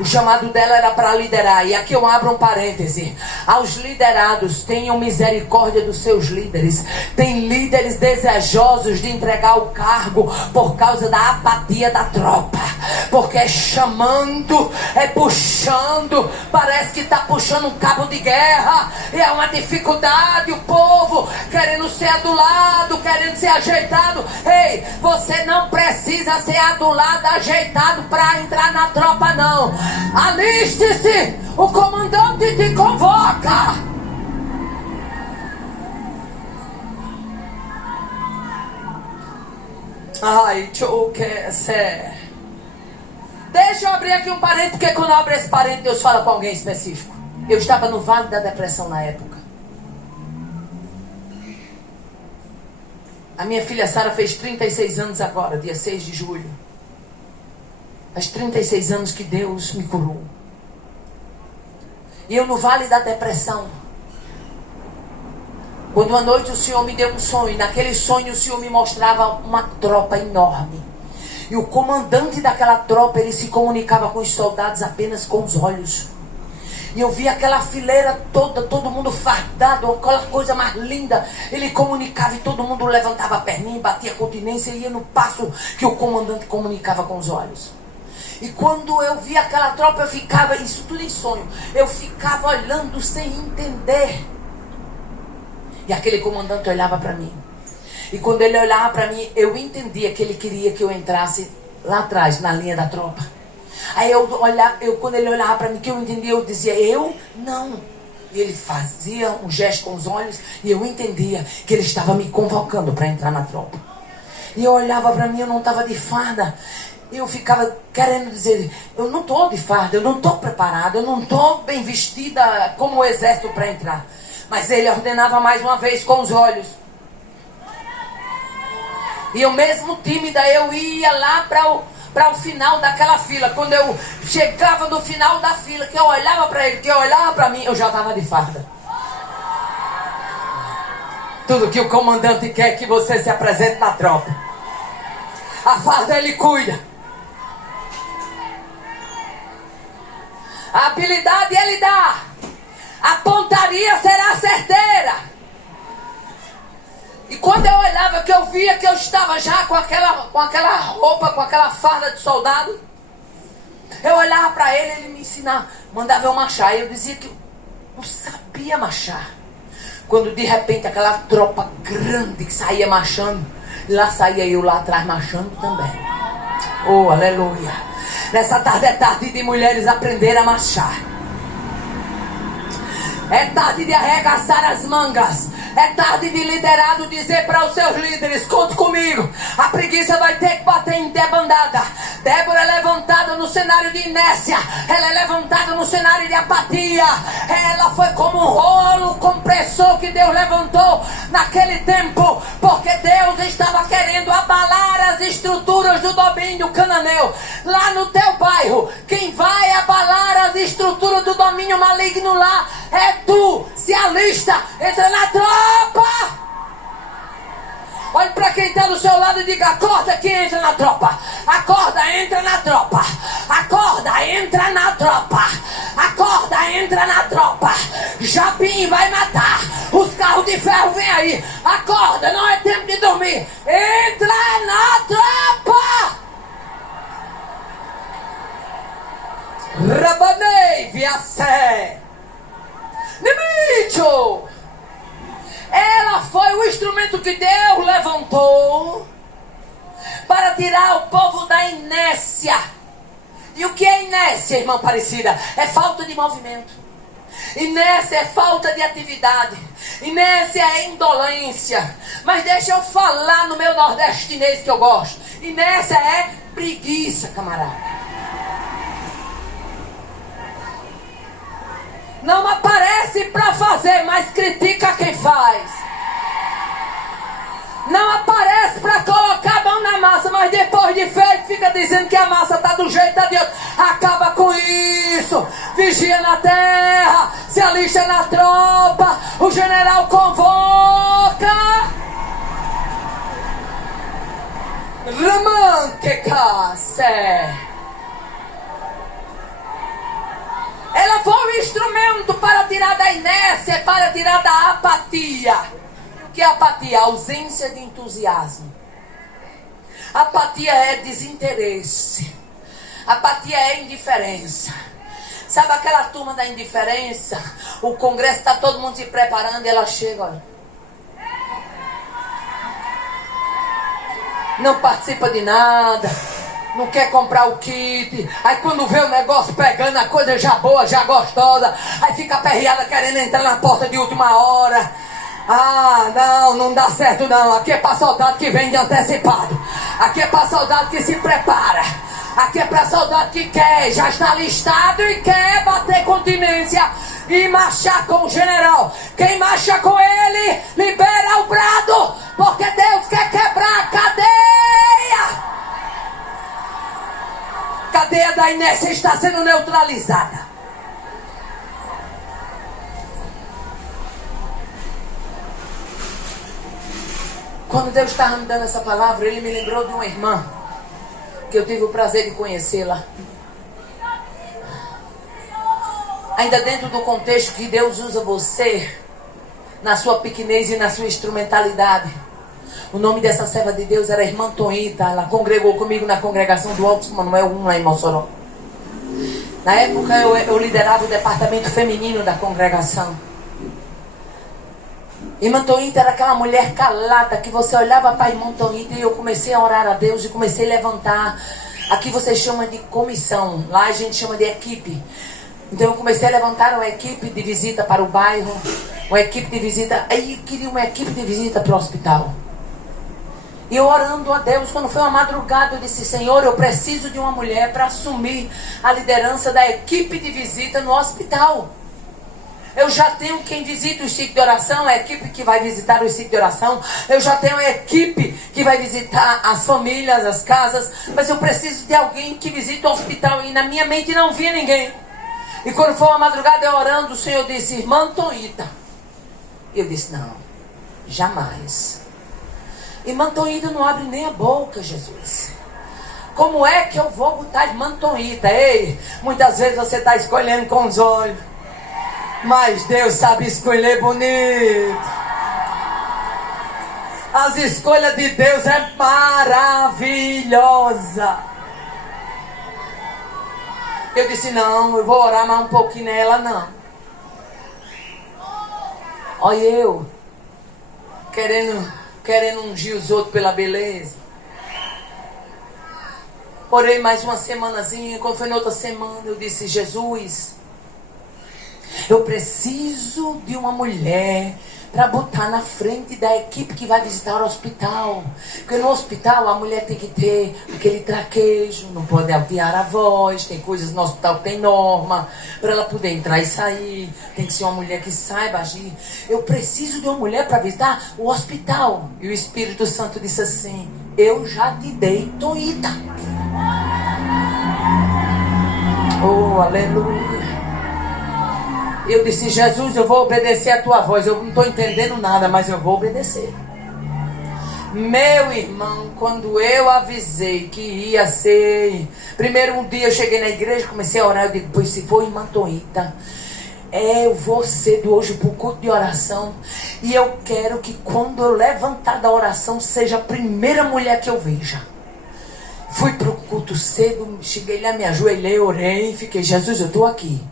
O chamado dela era para liderar. E aqui eu abro um parêntese. Aos liderados, tenham misericórdia dos seus líderes. Tem líderes desejosos de entregar o cargo por causa da apatia da tropa. Porque é chamando, é puxando. Parece que está puxando um cabo de guerra. E é uma dificuldade. O povo querendo ser adulado, querendo ser ajeitado. Ei, você não precisa ser adulado, ajeitado para entrar na tropa, não. Aliste-se, o comandante te convoca. Ai, deixa eu abrir aqui um parênteses, porque quando eu abro esse parênteses, Deus fala com alguém específico. Eu estava no Vale da Depressão na época. A minha filha Sara fez 36 anos agora, dia 6 de julho. Faz 36 anos que Deus me curou. E eu no Vale da Depressão. Quando uma noite o Senhor me deu um sonho. E naquele sonho o Senhor me mostrava uma tropa enorme. E o comandante daquela tropa, ele se comunicava com os soldados apenas com os olhos. E eu vi aquela fileira toda, todo mundo fardado, aquela coisa mais linda. Ele comunicava e todo mundo levantava a perninha, batia continência e ia no passo que o comandante comunicava com os olhos. E quando eu vi aquela tropa, eu ficava, isso tudo em sonho, eu ficava olhando sem entender. E aquele comandante olhava para mim. E quando ele olhava para mim, eu entendia que ele queria que eu entrasse lá atrás, na linha da tropa. Aí quando ele olhava para mim, que eu entendia, eu dizia, eu não. E ele fazia um gesto com os olhos, e eu entendia que ele estava me convocando para entrar na tropa. E eu olhava para mim, eu não estava de farda. Eu ficava querendo dizer, eu não estou de farda, eu não estou preparada, eu não estou bem vestida como o exército para entrar. Mas ele ordenava mais uma vez com os olhos. E eu mesmo tímida, eu ia lá para o final daquela fila. Quando eu chegava no final da fila, que eu olhava para ele, que eu olhava para mim, eu já estava de farda. Tudo que o comandante quer é que você se apresente na tropa. A farda ele cuida. A habilidade ele dá. A pontaria será certeira. E quando eu olhava, que eu via que eu estava já com aquela roupa, com aquela farda de soldado, eu olhava para ele, ele me ensinava, mandava eu marchar. E eu dizia que eu não sabia marchar. Quando de repente aquela tropa grande que saía marchando, lá saía eu lá atrás marchando também. Oh, aleluia. Nessa tarde é tarde de mulheres aprender a marchar. É tarde de arregaçar as mangas. É tarde de liderado dizer para os seus líderes, conte comigo. A preguiça vai ter que bater em debandada. Débora é levantada no cenário de inércia. Ela é levantada no cenário de apatia. Ela foi como um rolo compressor que Deus levantou naquele tempo. Porque Deus estava querendo abalar as estruturas do domínio cananeu. Lá no teu bairro, quem vai abalar as estruturas do domínio maligno lá é tu. Se alista, entra na tropa. Olhe para quem está do seu lado e diga, acorda que entra na tropa. Acorda, entra na tropa. Acorda, entra na tropa. Acorda, entra na tropa. Japim vai matar. Os carros de ferro vêm aí. Acorda, não é tempo de dormir. Entra na tropa. Rabanei, viacé. Nimicho. Ela foi o instrumento que Deus levantou para tirar o povo da inércia. E o que é inércia, irmã Aparecida? É falta de movimento. Inércia é falta de atividade. Inércia é indolência. Mas deixa eu falar no meu nordestinês que eu gosto. Inércia é preguiça, camarada. Não aparece para fazer, mas critica quem faz. Não aparece para colocar a mão na massa, mas depois de feito fica dizendo que a massa está do jeito da de outro. Acaba com isso. Vigia na terra, se alista na tropa, o general convoca. Ela foi um instrumento para tirar da inércia, para tirar da apatia. O que é apatia? Ausência de entusiasmo. Apatia é desinteresse. Apatia é indiferença. Sabe aquela turma da indiferença? O congresso está todo mundo se preparando e ela chega, olha. Não participa de nada. Não quer comprar o kit. Aí quando vê o negócio pegando, a coisa já boa, já gostosa, aí fica aperreada querendo entrar na porta de última hora. Ah, não dá certo não. Aqui é para soldado que vem de antecipado. Aqui é para soldado que se prepara. Aqui é para soldado que quer, já está listado e quer bater continência e marchar com o general. Quem marcha com ele, libera o brado, porque Deus quer quebrar a cadeia. A cadeia da inércia está sendo neutralizada. Quando Deus estava me dando essa palavra, Ele me lembrou de uma irmã que eu tive o prazer de conhecê-la. Ainda dentro do contexto que Deus usa você, na sua pequenez e na sua instrumentalidade. O nome dessa serva de Deus era Irmã Tonita. Ela congregou comigo na congregação do Alto Manuel 1 lá em Mossoró. Na época eu liderava o departamento feminino da congregação. Irmã Tonita era aquela mulher calada que você olhava para a Irmã Tonita e eu comecei a orar a Deus e comecei a levantar. Aqui você chama de comissão, lá a gente chama de equipe. Então eu comecei a levantar uma equipe de visita para o bairro, uma equipe de visita, aí eu queria uma equipe de visita para o hospital. E eu orando a Deus, quando foi uma madrugada, eu disse: Senhor, eu preciso de uma mulher para assumir a liderança da equipe de visita no hospital. Eu já tenho quem visita o sítio de oração, a equipe que vai visitar o sítio de oração. Eu já tenho a equipe que vai visitar as famílias, as casas. Mas eu preciso de alguém que visite o hospital. E na minha mente não vinha ninguém. E quando foi uma madrugada eu orando, o Senhor disse: Irmã Tonita. E eu disse: não, jamais. Irmã Tonita não abre nem a boca, Jesus. Como é que eu vou botar Irmã Tonita? Ei, muitas vezes você está escolhendo com os olhos, mas Deus sabe escolher bonito. As escolhas de Deus é maravilhosa. Eu disse: não, eu vou orar mais um pouquinho nela, não. Olha eu, querendo ungir os outros pela beleza. Orei mais uma semanazinha. Quando foi na outra semana eu disse: Jesus, eu preciso de uma mulher para botar na frente da equipe que vai visitar o hospital. Porque no hospital a mulher tem que ter aquele traquejo, não pode altear a voz, tem coisas no hospital que tem norma, para ela poder entrar e sair, tem que ser uma mulher que saiba agir. Eu preciso de uma mulher para visitar o hospital. E o Espírito Santo disse assim: eu já te dei Tonita. Oh, aleluia. Eu disse: Jesus, eu vou obedecer a tua voz. Eu não estou entendendo nada, mas eu vou obedecer. Meu irmão, quando eu avisei que ia ser... Primeiro um dia eu cheguei na igreja, comecei a orar. Eu digo: pois se for Irmã Tonita, eu vou cedo hoje para o culto de oração. E eu quero que quando eu levantar da oração, seja a primeira mulher que eu veja. Fui para o culto cedo, cheguei lá, me ajoelhei, orei, fiquei: Jesus, eu estou aqui.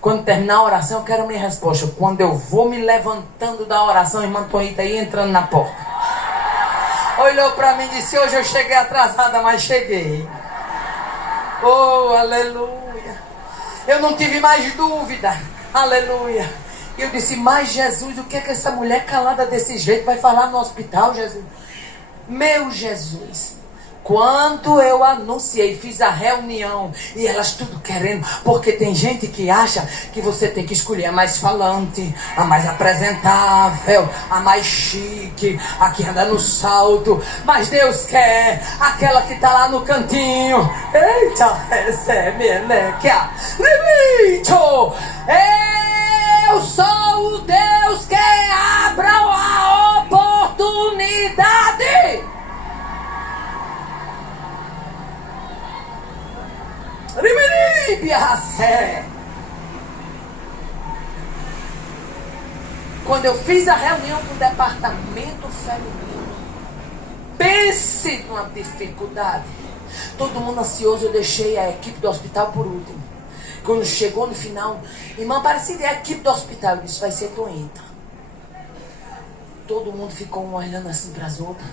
Quando terminar a oração, eu quero a minha resposta. Quando eu vou me levantando da oração, Irmã Tonita aí entrando na porta. Olhou para mim e disse: hoje eu cheguei atrasada, mas cheguei. Oh, aleluia. Eu não tive mais dúvida. Aleluia. E eu disse: mas Jesus, o que é que essa mulher calada desse jeito vai falar no hospital, Jesus? Meu Jesus. Quando eu anunciei, fiz a reunião e elas tudo querendo, porque tem gente que acha que você tem que escolher a mais falante, a mais apresentável, a mais chique, a que anda no salto, mas Deus quer aquela que está lá no cantinho. Eita, recebe, Elequia, Limito! Eu sou o Deus que abra a oportunidade. Quando eu fiz a reunião com o departamento feminino, pense numa dificuldade. Todo mundo ansioso, eu deixei a equipe do hospital por último. Quando chegou no final, irmã Aparecida, é a equipe do hospital. Eu disse, vai ser Tonita. Todo mundo ficou um olhando assim para as outras.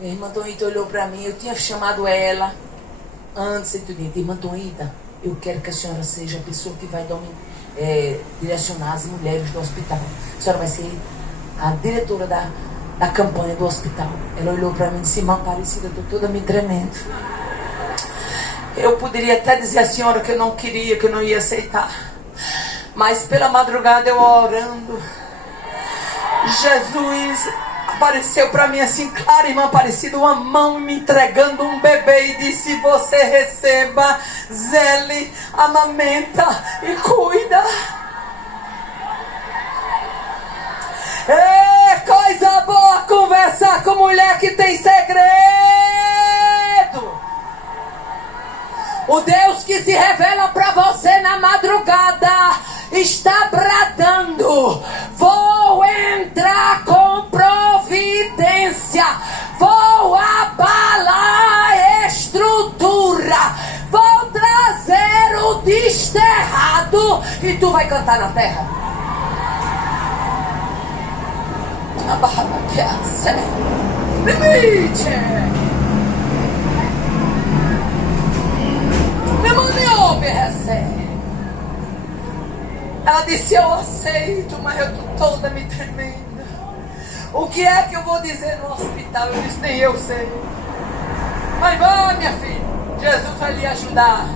A irmã Tonita olhou para mim, eu tinha chamado ela antes e tudo. Irmã Tonita, eu quero que a senhora seja a pessoa que vai direcionar as mulheres do hospital. A senhora vai ser a diretora da campanha do hospital. Ela olhou para mim e disse, irmã Aparecida, eu estou toda me tremendo. Eu poderia até dizer à senhora que eu não queria, que eu não ia aceitar. Mas pela madrugada eu orando, Jesus apareceu para mim assim, claro, irmã Aparecida, uma mão me entregando um bebê e disse, você receba, zele, amamenta e cuida. É coisa boa conversar com mulher que tem segredo. O Deus que se revela para você na madrugada está bradando, vou entrar com providência, vou abalar a estrutura, vou trazer o desterrado e tu vai cantar na terra. Limite! Ela disse, eu aceito, mas eu estou toda me tremendo. O que é que eu vou dizer no hospital? Eu disse, nem eu sei. Mas vá, minha filha, Jesus vai lhe ajudar.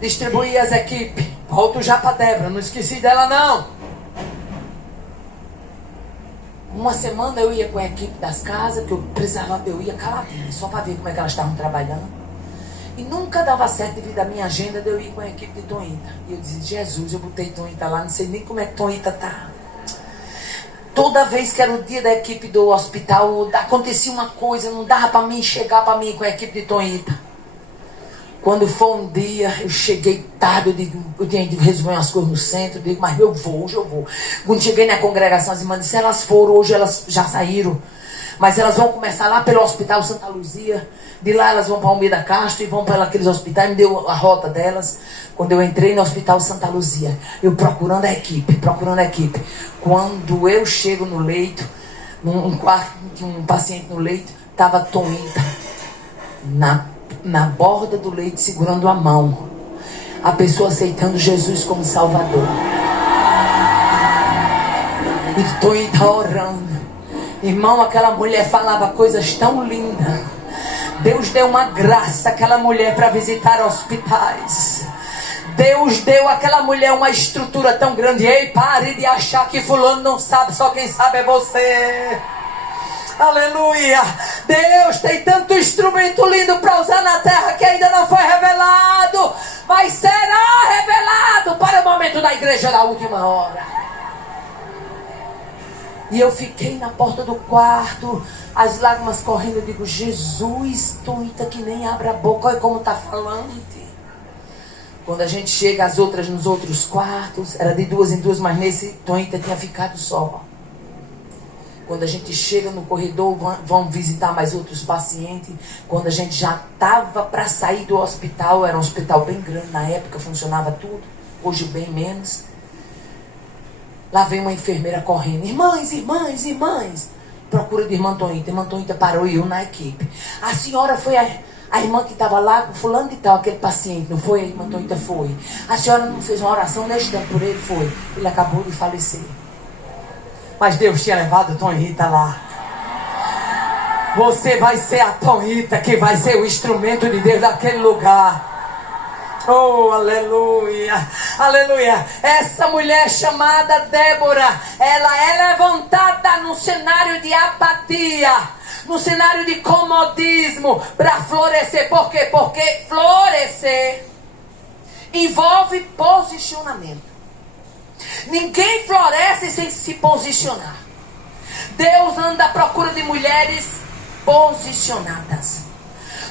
Distribuir as equipes. Volto já para Débora, não esqueci dela não. Uma semana eu ia com a equipe das casas, que eu precisava, eu ia caladinha, só para ver como é que elas estavam trabalhando. E nunca dava certo devido à minha agenda de eu ir com a equipe de Tonita. E eu dizia, Jesus, eu botei Tonita lá, não sei nem como é que Tonita tá. Toda vez que era o dia da equipe do hospital, acontecia uma coisa, não dava para mim chegar para mim com a equipe de Tonita. Quando foi um dia, eu cheguei tarde, eu tinha de resolver umas coisas no centro, eu digo, mas eu vou, hoje eu vou. Quando cheguei na congregação, as irmãs disseram, elas foram, hoje elas já saíram. Mas elas vão começar lá pelo Hospital Santa Luzia. De lá elas vão para Almeida Castro e vão para aqueles hospitais. Me deu a rota delas. Quando eu entrei no Hospital Santa Luzia, eu procurando a equipe. Quando eu chego no leito, num quarto, tinha um paciente no leito, estava Tonita na borda do leito, segurando a mão. A pessoa aceitando Jesus como Salvador. E Tonita orando. Irmão, aquela mulher falava coisas tão lindas. Deus deu uma graça àquela mulher para visitar hospitais. Deus deu àquela mulher uma estrutura tão grande. Ei, pare de achar que fulano não sabe, só quem sabe é você. Aleluia. Deus tem tanto instrumento lindo para usar na terra que ainda não foi revelado, mas será revelado para o momento da igreja da última hora. E eu fiquei na porta do quarto, as lágrimas correndo. Eu digo, Jesus, Tonita que nem abre a boca, olha como está falando. Quando a gente chega as outras nos outros quartos, era de duas em duas, mas nesse Tonita tinha ficado só. Quando a gente chega no corredor, vão visitar mais outros pacientes. Quando a gente já estava para sair do hospital, era um hospital bem grande na época, funcionava tudo, hoje bem menos. Lá vem uma enfermeira correndo. Irmãs. Procura de irmã Tonita. Irmã Tonita parou e eu na equipe. A senhora foi a irmã que estava lá com fulano de tal, aquele paciente, não foi? A irmã Tonita foi. A senhora não fez uma oração neste tempo por ele? Foi. Ele acabou de falecer. Mas Deus tinha levado Tonita lá. Você vai ser a Tonita que vai ser o instrumento de Deus naquele lugar. Oh, aleluia, aleluia. Essa mulher chamada Débora, ela é levantada no cenário de apatia, no cenário de comodismo, para florescer. Por quê? Porque florescer envolve posicionamento. Ninguém floresce sem se posicionar. Deus anda à procura de mulheres posicionadas.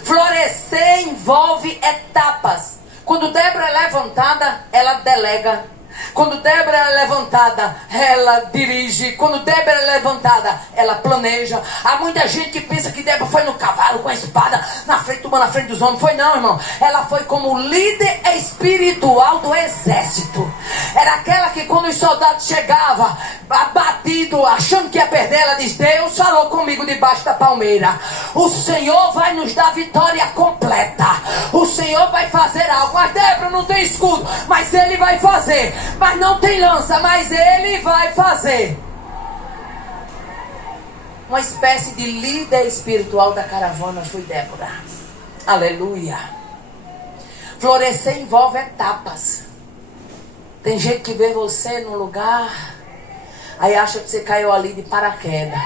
Florescer envolve etapas. Quando Débora é levantada, ela delega. Quando Débora é levantada, ela dirige. Quando Débora é levantada, ela planeja. Há muita gente que pensa que Débora foi no cavalo com a espada na frente, uma na frente dos homens. Foi não, irmão. Ela foi como líder espiritual do exército. Era aquela que quando os soldados chegavam abatido, achando que ia perder, ela diz: Deus falou comigo debaixo da palmeira. O Senhor vai nos dar vitória completa. O Senhor vai fazer algo. Mas Débora não tem escudo, mas Ele vai fazer. Mas não tem lança, mas Ele vai fazer. Uma espécie de líder espiritual da caravana foi Débora. Aleluia. Florescer envolve etapas. Tem gente que vê você num lugar, aí acha que você caiu ali de paraquedas.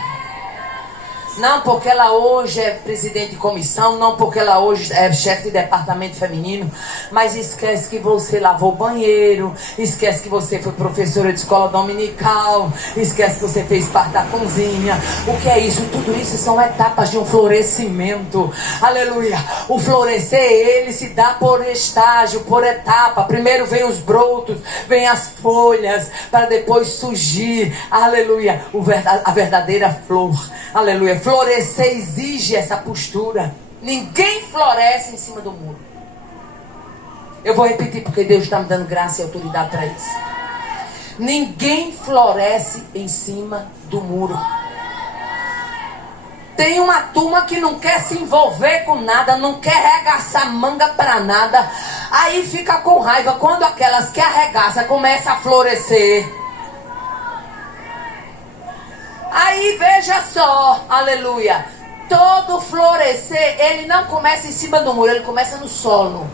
Não porque ela hoje é presidente de comissão, não porque ela hoje é chefe de departamento feminino, mas esquece que você lavou o banheiro, esquece que você foi professora de escola dominical, esquece que você fez parte da cozinha. O que é isso? Tudo isso são etapas de um florescimento. Aleluia. O florescer, ele se dá por estágio, por etapa. Primeiro vem os brotos, vem as folhas, para depois surgir, aleluia, a verdadeira flor. Aleluia. Florescer exige essa postura. Ninguém floresce em cima do muro. Eu vou repetir porque Deus está me dando graça e autoridade para isso. Ninguém floresce em cima do muro. Tem uma turma que não quer se envolver com nada, não quer arregaçar manga para nada. Aí fica com raiva quando aquelas que arregaçam começam a florescer. Aí veja só, aleluia, todo florescer, ele não começa em cima do muro, ele começa no solo.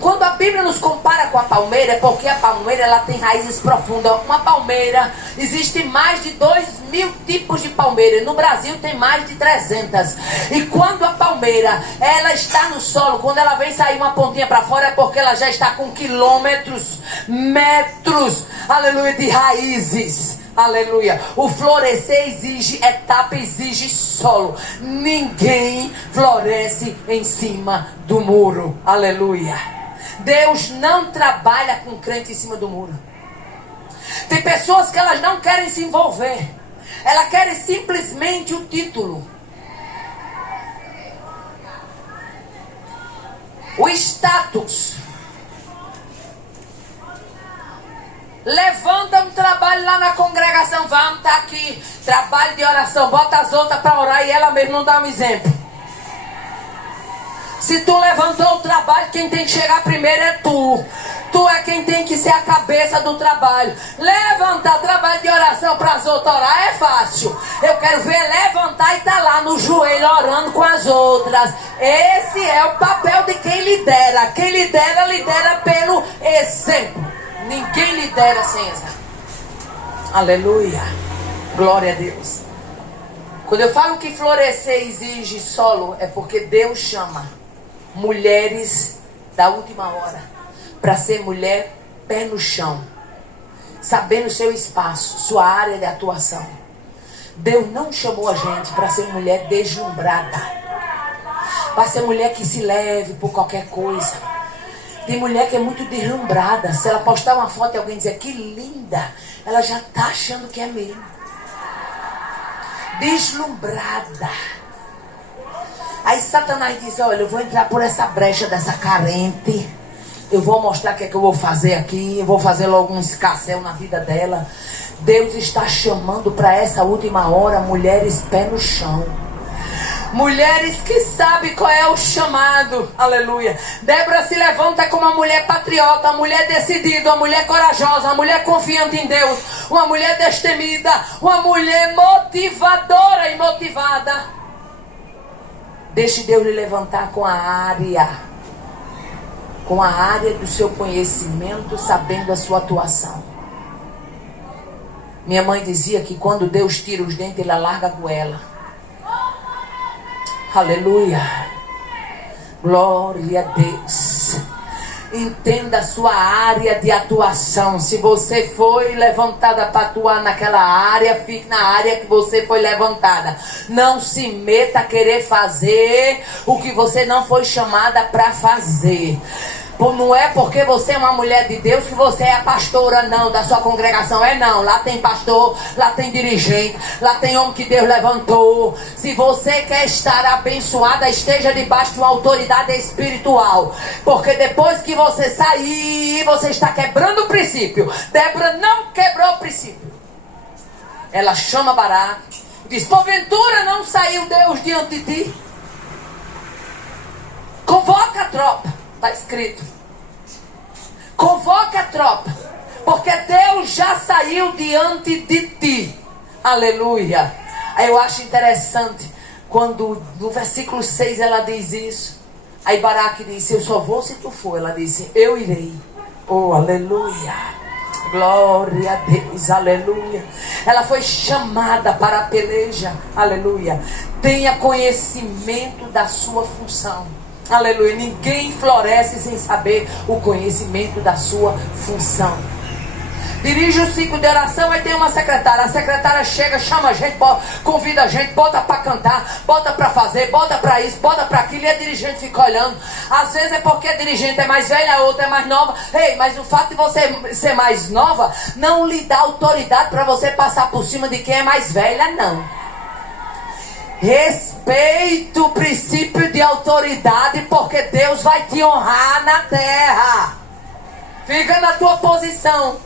Quando a Bíblia nos compara com a palmeira, é porque a palmeira ela tem raízes profundas. Uma palmeira, existe mais de 2.000 tipos de palmeira. No Brasil tem mais de 300. E quando a palmeira ela está no solo, quando ela vem sair uma pontinha para fora, é porque ela já está com quilômetros, metros, aleluia, de raízes. Aleluia. O florescer exige etapa, exige solo. Ninguém floresce em cima do muro. Aleluia. Deus não trabalha com crente em cima do muro. Tem pessoas que elas não querem se envolver. Elas querem simplesmente o título, o status. Levanta um trabalho lá na congregação. Vamos, tá aqui. Trabalho de oração. Bota as outras para orar e ela mesma não dá um exemplo. Se tu levantou o trabalho, quem tem que chegar primeiro é tu. Tu é quem tem que ser a cabeça do trabalho. Levantar trabalho de oração para as outras orar é fácil. Eu quero ver levantar e tá lá no joelho orando com as outras. Esse é o papel de quem lidera. Quem lidera, lidera pelo exemplo. Ninguém lidera sem exemplo. Aleluia. Glória a Deus. Quando eu falo que florescer exige solo, é porque Deus chama mulheres da última hora para ser mulher pé no chão, sabendo seu espaço, sua área de atuação. Deus não chamou a gente para ser mulher deslumbrada, para ser mulher que se leve por qualquer coisa. Tem mulher que é muito deslumbrada. Se ela postar uma foto e alguém dizer que linda, ela já está achando que é mesmo. Deslumbrada. Aí Satanás diz: olha, eu vou entrar por essa brecha dessa carente. Eu vou mostrar o que é que eu vou fazer aqui. Eu vou fazer logo um escarcéu na vida dela. Deus está chamando para essa última hora mulheres pé no chão. Mulheres que sabem qual é o chamado. Aleluia. Débora se levanta como uma mulher patriota, uma mulher decidida, uma mulher corajosa, uma mulher confiante em Deus. uma mulher destemida, uma mulher motivadora e motivada. Deixe Deus lhe levantar com a área do seu conhecimento, sabendo a sua atuação. Minha mãe dizia que quando Deus tira os dentes, Ele alarga a goela. Aleluia. Glória a Deus. Entenda a sua área de atuação. Se você foi levantada para atuar naquela área, fique na área que você foi levantada. Não se meta a querer fazer o que você não foi chamada para fazer. Não é porque você é uma mulher de Deus que você é a pastora, não, da sua congregação. Não. Lá tem pastor, lá tem dirigente, lá tem homem que Deus levantou. Se você quer estar abençoada, esteja debaixo de uma autoridade espiritual. Porque depois que você sair, você está quebrando o princípio. Débora não quebrou o princípio. Ela chama Baraque, diz: porventura não saiu Deus diante de ti? Convoca a tropa. Está escrito. Convoca a tropa, porque Deus já saiu diante de ti. Aleluia. Aí eu acho interessante quando no versículo 6 ela diz isso. Aí Baraque disse: eu só vou se tu for. Ela disse: eu irei. Oh, aleluia. Glória a Deus, aleluia. Ela foi chamada para a peleja. Aleluia. Tenha conhecimento da sua função. Aleluia. Ninguém floresce sem saber o conhecimento da sua função. Dirige o ciclo de oração, aí tem uma secretária. A secretária chega, chama a gente, convida a gente, bota para cantar, bota para fazer, bota para isso, bota para aquilo, e a dirigente fica olhando. Às vezes é porque a dirigente é mais velha, a outra é mais nova. Ei, mas o fato de você ser mais nova não lhe dá autoridade para você passar por cima de quem é mais velha, não. Respeita o princípio de autoridade, porque Deus vai te honrar na terra. Fica na tua posição.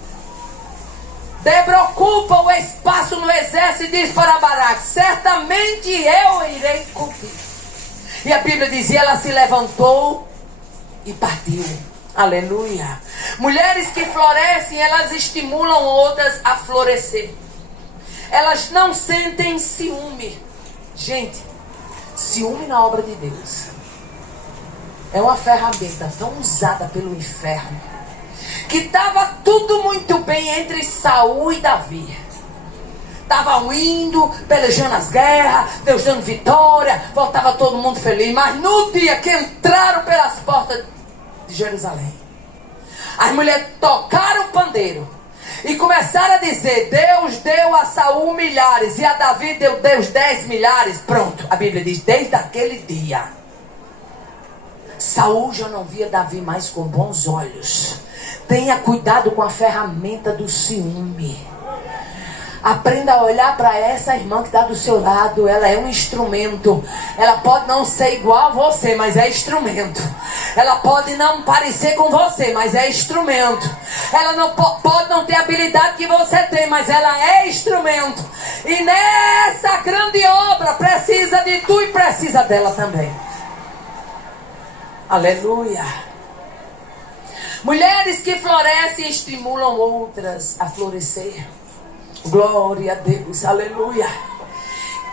Débora ocupa o espaço no exército e diz para Baraque: certamente eu irei cumprir. E a Bíblia dizia: ela se levantou e partiu. Aleluia. Mulheres que florescem, elas estimulam outras a florescer. Elas não sentem ciúme. Gente, ciúme na obra de Deus é uma ferramenta tão usada pelo inferno, que estava tudo muito bem entre Saul e Davi. Estavam indo, pelejando as guerras, Deus dando vitória, voltava todo mundo feliz. Mas no dia que entraram pelas portas de Jerusalém, as mulheres tocaram o pandeiro e começaram a dizer: Deus deu a Saul milhares e a Davi deu Deus 10 milhares. Pronto, a Bíblia diz: desde aquele dia Saul já não via Davi mais com bons olhos. Tenha cuidado com a ferramenta do ciúme. Aprenda a olhar para essa irmã que está do seu lado. Ela é um instrumento. Ela pode não ser igual a você, mas é instrumento. Ela pode não parecer com você, mas é instrumento. Ela não pode não ter a habilidade que você tem, mas ela é instrumento. E nessa grande obra precisa de tu e precisa dela também. Aleluia. Mulheres que florescem estimulam outras a florescer. Glória a Deus, aleluia.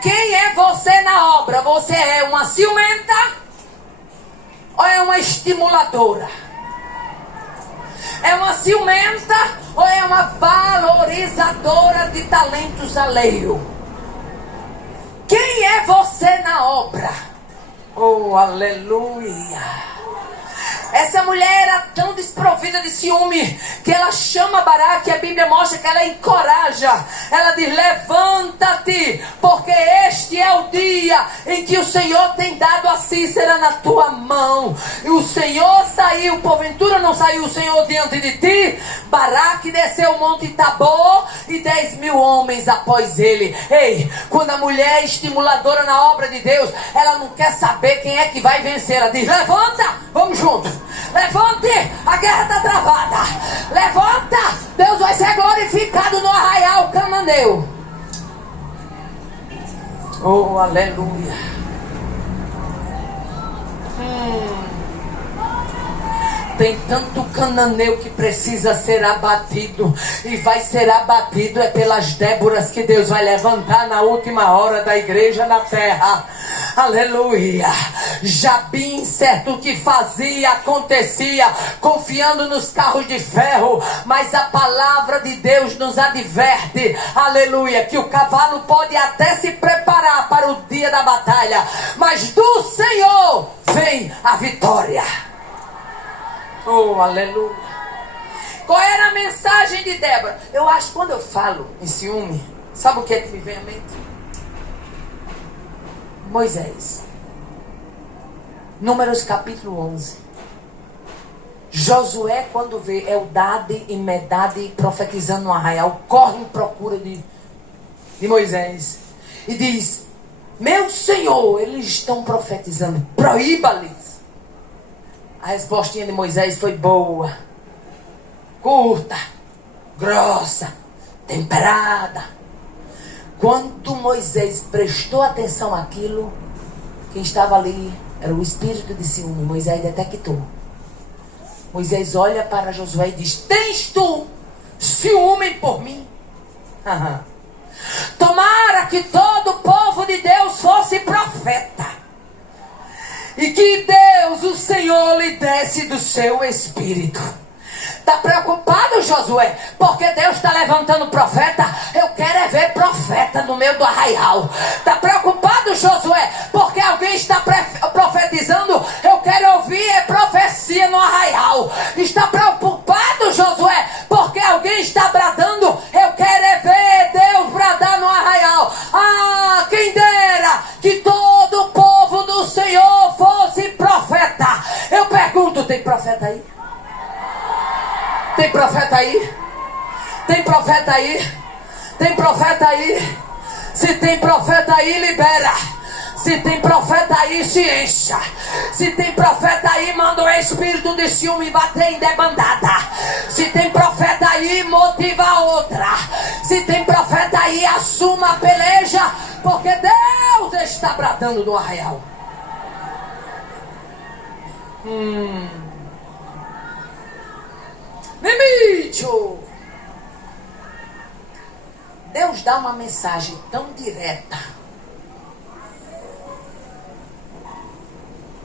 Quem é você na obra? Você é uma ciumenta ou é uma estimuladora? É uma ciumenta ou é uma valorizadora de talentos alheios? Quem é você na obra? Oh, aleluia. Essa mulher era tão desprovida de ciúme que ela chama Baraque, e a Bíblia mostra que ela encoraja. Ela diz: levanta-te, porque este é o dia em que o Senhor tem dado a Cícera na tua mão. E o Senhor saiu, porventura não saiu o Senhor diante de ti? Baraque desceu o monte Tabor e 10.000 homens após ele. Ei, quando a mulher é estimuladora na obra de Deus, ela não quer saber quem é que vai vencer. Ela diz: levanta, vamos juntos. Levante, a guerra está travada. Levanta, Deus vai ser glorificado no arraial cananeu. Oh, aleluia. Tem tanto cananeu que precisa ser abatido. E vai ser abatido é pelas Déboras que Deus vai levantar na última hora da igreja na terra. Aleluia. Jabim, certo, que fazia, acontecia, confiando nos carros de ferro. Mas a palavra de Deus nos adverte, aleluia, que o cavalo pode até se preparar para o dia da batalha, mas do Senhor vem a vitória. Oh, aleluia. Qual era a mensagem de Débora? Eu acho que quando eu falo em ciúme, sabe o que é que me vem à mente? Moisés. Números capítulo 11. Josué, quando vê Eldade e Medade profetizando no arraial, corre em procura de Moisés e diz: meu Senhor, eles estão profetizando, proíba-lhes. A respostinha de Moisés foi boa, curta, grossa, temperada. Quando Moisés prestou atenção àquilo, quem estava ali era o espírito de ciúme. Moisés detectou. Moisés olha para Josué e diz: tens tu ciúme por mim? Tomara que todo o povo de Deus fosse profeta, e que Deus, o Senhor, lhe desse do seu espírito. Está preocupado, Josué? Porque Deus está levantando profeta? Eu quero é ver profeta no meio do arraial. Está preocupado, Josué? Porque alguém está profetizando? Eu quero ouvir profecia no arraial. Está preocupado, Josué? Porque alguém está bradando? Eu quero é ver Deus bradar no arraial. Ah, quem dera que todo o povo do Senhor fosse profeta. Eu pergunto, tem profeta aí? Tem profeta aí? Tem profeta aí? Tem profeta aí? Se tem profeta aí, libera. Se tem profeta aí, se encha. Se tem profeta aí, manda o espírito de ciúme bater em debandada. Se tem profeta aí, motiva a outra. Se tem profeta aí, assuma a peleja, porque Deus está bradando no arraial. Limite! Deus dá uma mensagem tão direta.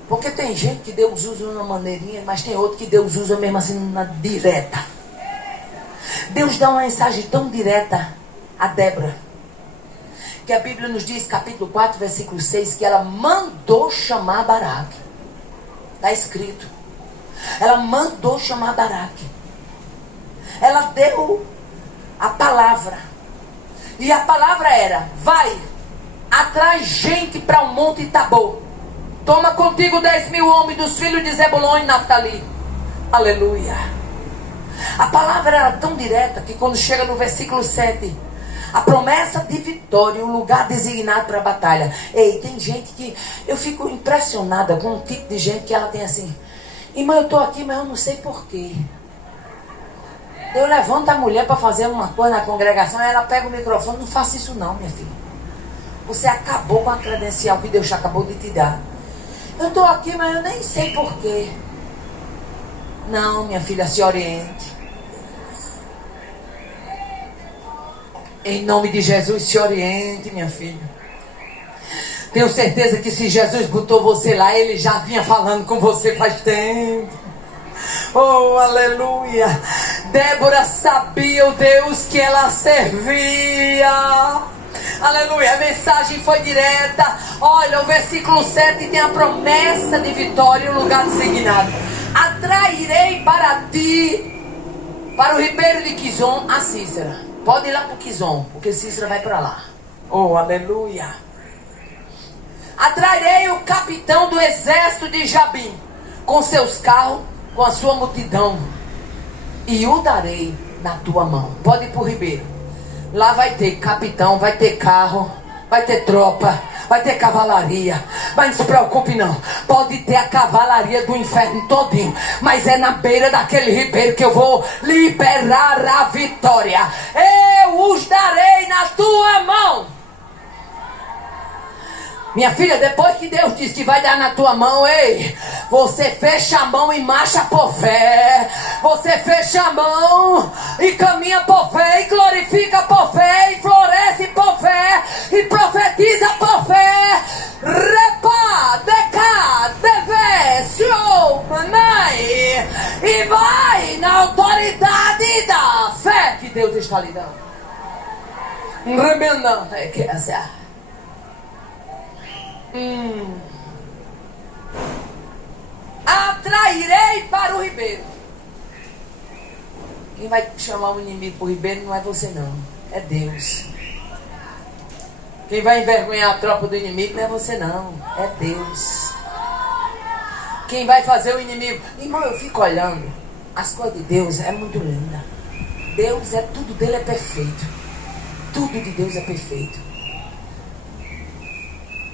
Porque tem gente que Deus usa uma maneirinha, mas tem outro que Deus usa mesmo assim na direta. Deus dá uma mensagem tão direta a Débora, que a Bíblia nos diz, capítulo 4, versículo 6, que ela mandou chamar Baraque. Está escrito. Ela mandou chamar Baraque. Ela deu a palavra. E a palavra era: vai, atrai gente para o monte Tabor. Toma contigo 10.000 homens dos filhos de Zebulon e Naftali. Aleluia. A palavra era tão direta que quando chega no versículo 7, a promessa de vitória, o lugar designado para a batalha. Ei, tem gente que eu fico impressionada com um tipo de gente que ela tem assim: irmã, eu estou aqui, mas eu não sei porquê. Eu levanto a mulher para fazer uma coisa na congregação, ela pega o microfone. Não faça isso não, minha filha. Você acabou com a credencial que Deus acabou de te dar. Eu estou aqui, mas eu nem sei porquê. Não, minha filha, se oriente. Em nome de Jesus, se oriente, minha filha. Tenho certeza que se Jesus botou você lá, Ele já vinha falando com você faz tempo. Oh, aleluia. Débora sabia o Deus que ela servia. Aleluia, a mensagem foi direta. Olha, o versículo 7 tem a promessa de vitória e o lugar designado. Atrairei para ti, para o ribeiro de Quizon, a Cícera. Pode ir lá para o Quizon, porque Cícera vai para lá. Oh, aleluia. Atrairei o capitão do exército de Jabim, com seus carros, com a sua multidão, e o darei na tua mão. Pode ir para o ribeiro. Lá vai ter capitão, vai ter carro, vai ter tropa, vai ter cavalaria. Mas não se preocupe não. Pode ter a cavalaria do inferno todinho, mas é na beira daquele ribeiro que eu vou liberar a vitória. Eu os darei na tua mão. Minha filha, depois que Deus diz que vai dar na tua mão, ei, você fecha a mão e marcha por fé. Você fecha a mão e caminha por fé, e glorifica por fé, e floresce por fé, e profetiza por fé. Repa, deca, deve, show, manai. E vai na autoridade da fé que Deus está lhe dando. Remendando, é que essa. Atrairei para o ribeiro. Quem vai chamar o inimigo para o ribeiro não é você não, é Deus. Quem vai envergonhar a tropa do inimigo não é você não, é Deus. Quem vai fazer o inimigo... Irmão, eu fico olhando, as coisas de Deus é muito linda. Deus é, tudo dele é perfeito. Tudo de Deus é perfeito.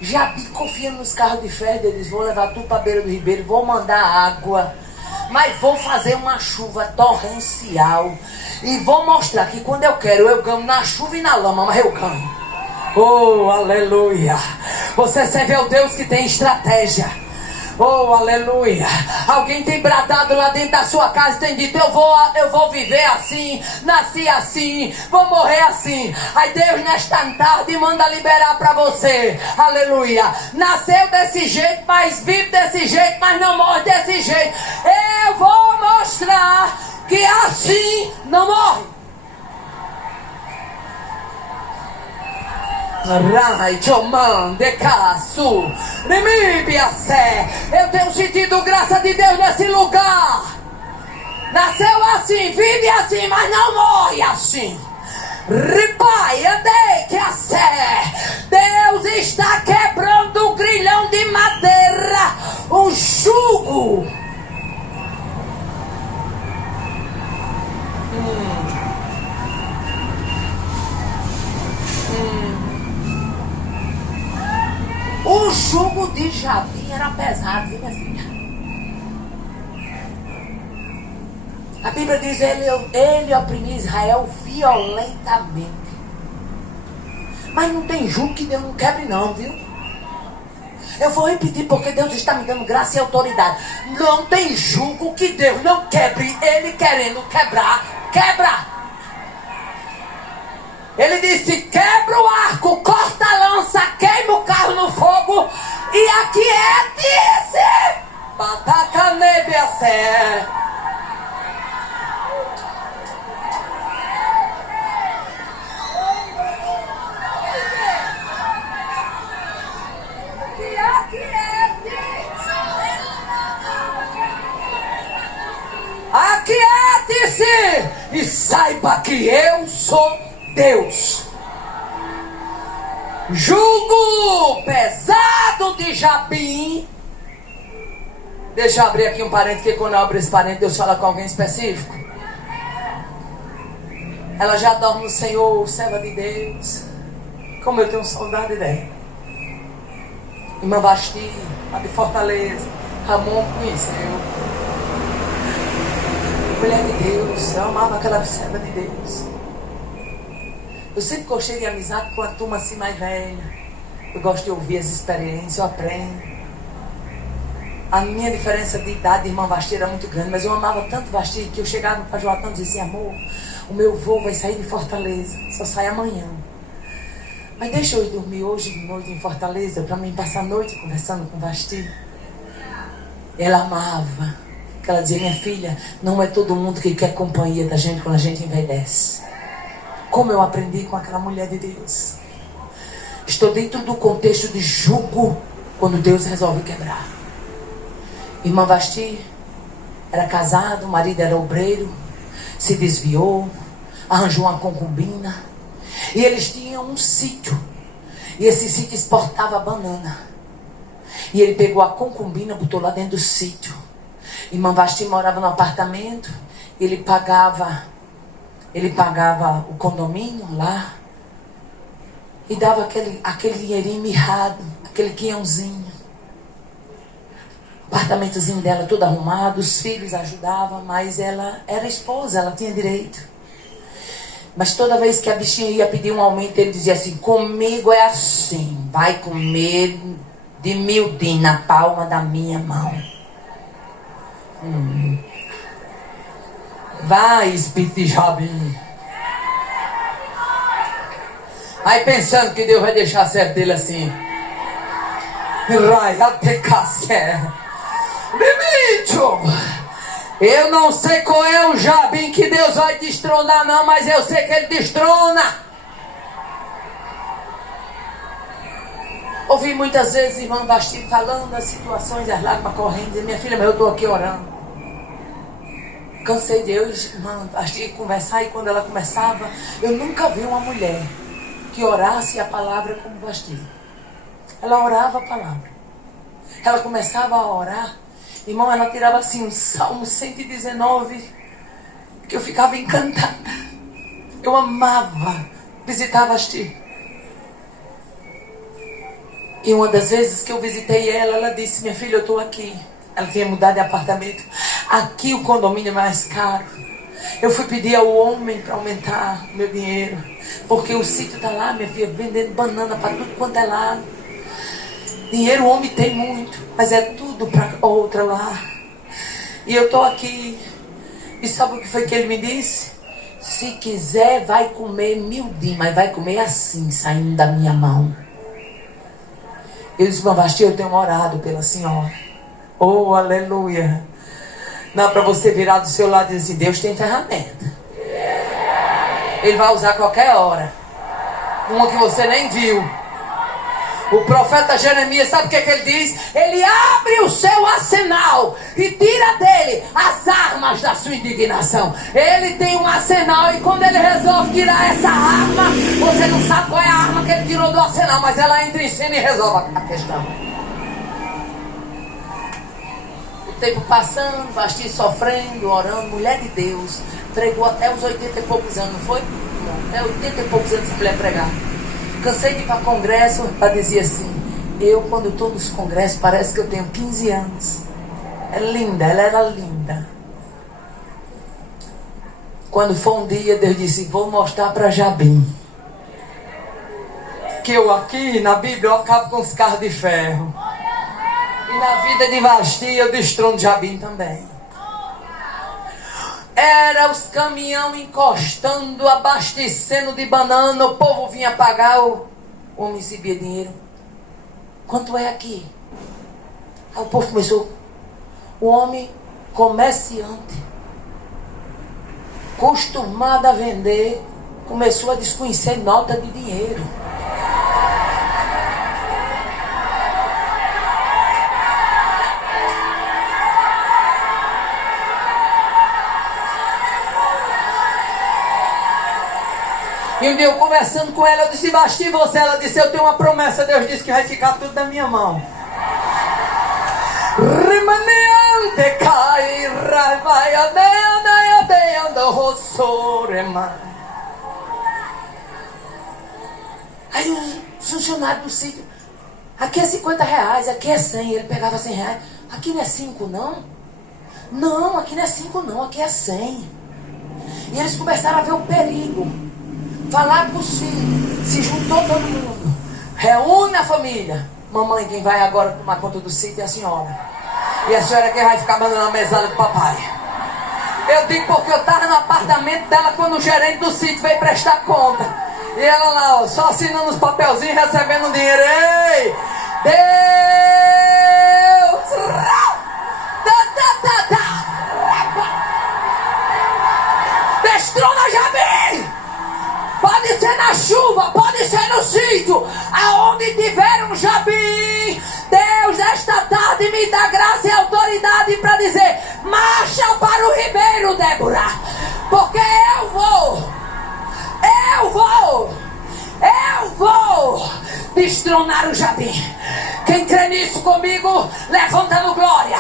Jabi confia nos carros de ferro, eles vão levar tudo para a beira do ribeiro, vão mandar água, mas vou fazer uma chuva torrencial e vou mostrar que quando eu quero, eu ganho na chuva e na lama, mas eu ganho. Oh, aleluia! Você serve ao Deus que tem estratégia. Oh, aleluia! Alguém tem bradado lá dentro da sua casa, tem dito, eu vou viver assim, nasci assim, vou morrer assim. Aí Deus nesta tarde manda liberar para você. Aleluia! Nasceu desse jeito, mas vive desse jeito, mas não morre desse jeito. Eu vou mostrar que assim não morre. Eu tenho sentido graça de Deus nesse lugar. Nasceu assim, vive assim, mas não morre assim. Ripai, andei que a sé. Deus está quebrando um grilhão de madeira, um jugo. O jugo de Jabi era pesado, viu, minha filha? A Bíblia diz, ele oprimiu Israel violentamente. Mas não tem jugo que Deus não quebre não, viu? Eu vou repetir porque Deus está me dando graça e autoridade. Não tem jugo que Deus não quebre. Ele querendo quebrar, quebra. Ele disse, quebra o arco, corta a lança, queima o carro no fogo e aquiete-se. Bataca neve a sé. Aquiete-se e saiba que eu sou Deus. Jugo pesado de Jabim. Deixa eu abrir aqui um parênteses, porque quando eu abro esse parênteses, Deus fala com alguém específico. Ela já dorme no Senhor, serva de Deus. Como eu tenho saudade dela. Irmã Basti, lá de Fortaleza. Ramon conheceu. Mulher de Deus, eu amava aquela serva de Deus. Eu sempre gostei de amizade com a turma assim mais velha. Eu gosto de ouvir as experiências, eu aprendo. A minha diferença de idade de irmã Vasti era muito grande, mas eu amava tanto Vasti que eu chegava para Joatã e dizia assim, amor, o meu voo vai sair de Fortaleza, só sai amanhã. Mas deixa eu ir dormir hoje de noite em Fortaleza para mim passar a noite conversando com Vasti. Ela amava. Porque ela dizia, minha filha, não é todo mundo que quer companhia da gente quando a gente envelhece. Como eu aprendi com aquela mulher de Deus. Estou dentro do contexto de jugo quando Deus resolve quebrar. Irmã Vasti era casado, o marido era obreiro, se desviou, arranjou uma concubina. E eles tinham um sítio. E esse sítio exportava banana. E ele pegou a concubina, botou lá dentro do sítio. Irmã Vasti morava no apartamento, ele pagava o condomínio lá e dava aquele dinheirinho mirrado, aquele quinhãozinho. O apartamentozinho dela todo arrumado, os filhos ajudavam, mas ela era esposa, ela tinha direito. Mas toda vez que a bichinha ia pedir um aumento, ele dizia assim: comigo é assim, vai comer de miudinho na palma da minha mão. Vai, espírito de Jabim. Aí pensando que Deus vai deixar certo dele assim. Eu não sei qual é o Jabim que Deus vai destronar não, mas eu sei que ele destrona. Ouvi muitas vezes irmão Vasti falando das situações, as lágrimas correndo, e minha filha, mas eu estou aqui orando. Cansei de eu, irmã Vasti, conversar, e quando ela começava, eu nunca vi uma mulher que orasse a palavra como Vasti. Ela orava a palavra. Ela começava a orar, irmão, ela tirava assim um Salmo 119, que eu ficava encantada. Eu amava visitar Vasti. E uma das vezes que eu visitei ela, ela disse: minha filha, eu estou aqui. Ela tinha mudado de apartamento. Aqui o condomínio é mais caro. Eu fui pedir ao homem para aumentar meu dinheiro, porque o sítio está lá, minha filha, vendendo banana para tudo quanto é lado. Dinheiro o homem tem muito, mas é tudo para outra lá. E eu estou aqui. E sabe o que foi que ele me disse? Se quiser vai comer miudinho, mas vai comer assim, saindo da minha mão. Eu disse: irmã Vasti, eu tenho orado pela senhora. Oh, aleluia. Não, para você virar do seu lado e dizer: Deus tem ferramenta. Ele vai usar a qualquer hora. Uma que você nem viu. O profeta Jeremias, sabe o que ele diz? Ele abre o seu arsenal e tira dele as armas da sua indignação. Ele tem um arsenal, e quando ele resolve tirar essa arma, você não sabe qual é a arma que ele tirou do arsenal, mas ela entra em cena e resolve a questão. O tempo passando, Vasti sofrendo, orando, mulher de Deus, pregou até os 80 e poucos anos, não foi? Não, até 80 e poucos anos essa mulher pregar. Cansei de ir para congresso, ela dizia assim: eu quando estou nos congressos parece que eu tenho 15 anos. É linda, ela era linda. Quando foi um dia, Deus disse: vou mostrar para Jabim que eu aqui na Bíblia eu acabo com os carros de ferro. E na vida de Vasti eu destrono Jabim também. Era os caminhão encostando, abastecendo de banana. O povo vinha pagar, o homem recebia dinheiro. Quanto é aqui? Aí o povo começou. O homem comerciante, acostumado a vender, começou a desconhecer nota de dinheiro. E um dia eu conversando com ela, eu disse: Vasti, você? Ela disse: eu tenho uma promessa, Deus disse que vai ficar tudo na minha mão. Aí o funcionário do sítio: aqui é 50 reais, aqui é 100. Ele pegava 100 reais. Aqui não é 5 não? Não, aqui não é 5 não, aqui é 100. E eles começaram a ver o perigo. Falar com os filhos. Se juntou todo mundo. Reúne a família. Mamãe, quem vai agora tomar conta do sítio é a senhora. E a senhora é quem vai ficar mandando a mesada do papai. Eu digo porque eu estava no apartamento dela quando o gerente do sítio veio prestar conta. E ela lá, ó, só assinando os papelzinhos, recebendo dinheiro. Ei! Deus! Destrona Jabim! Pode ser na chuva, pode ser no sítio, aonde tiver um Jabim, Deus esta tarde me dá graça e autoridade para dizer: marcha para o ribeiro, Débora, porque eu vou destronar o Jabim. Quem crê nisso comigo, levanta no glória.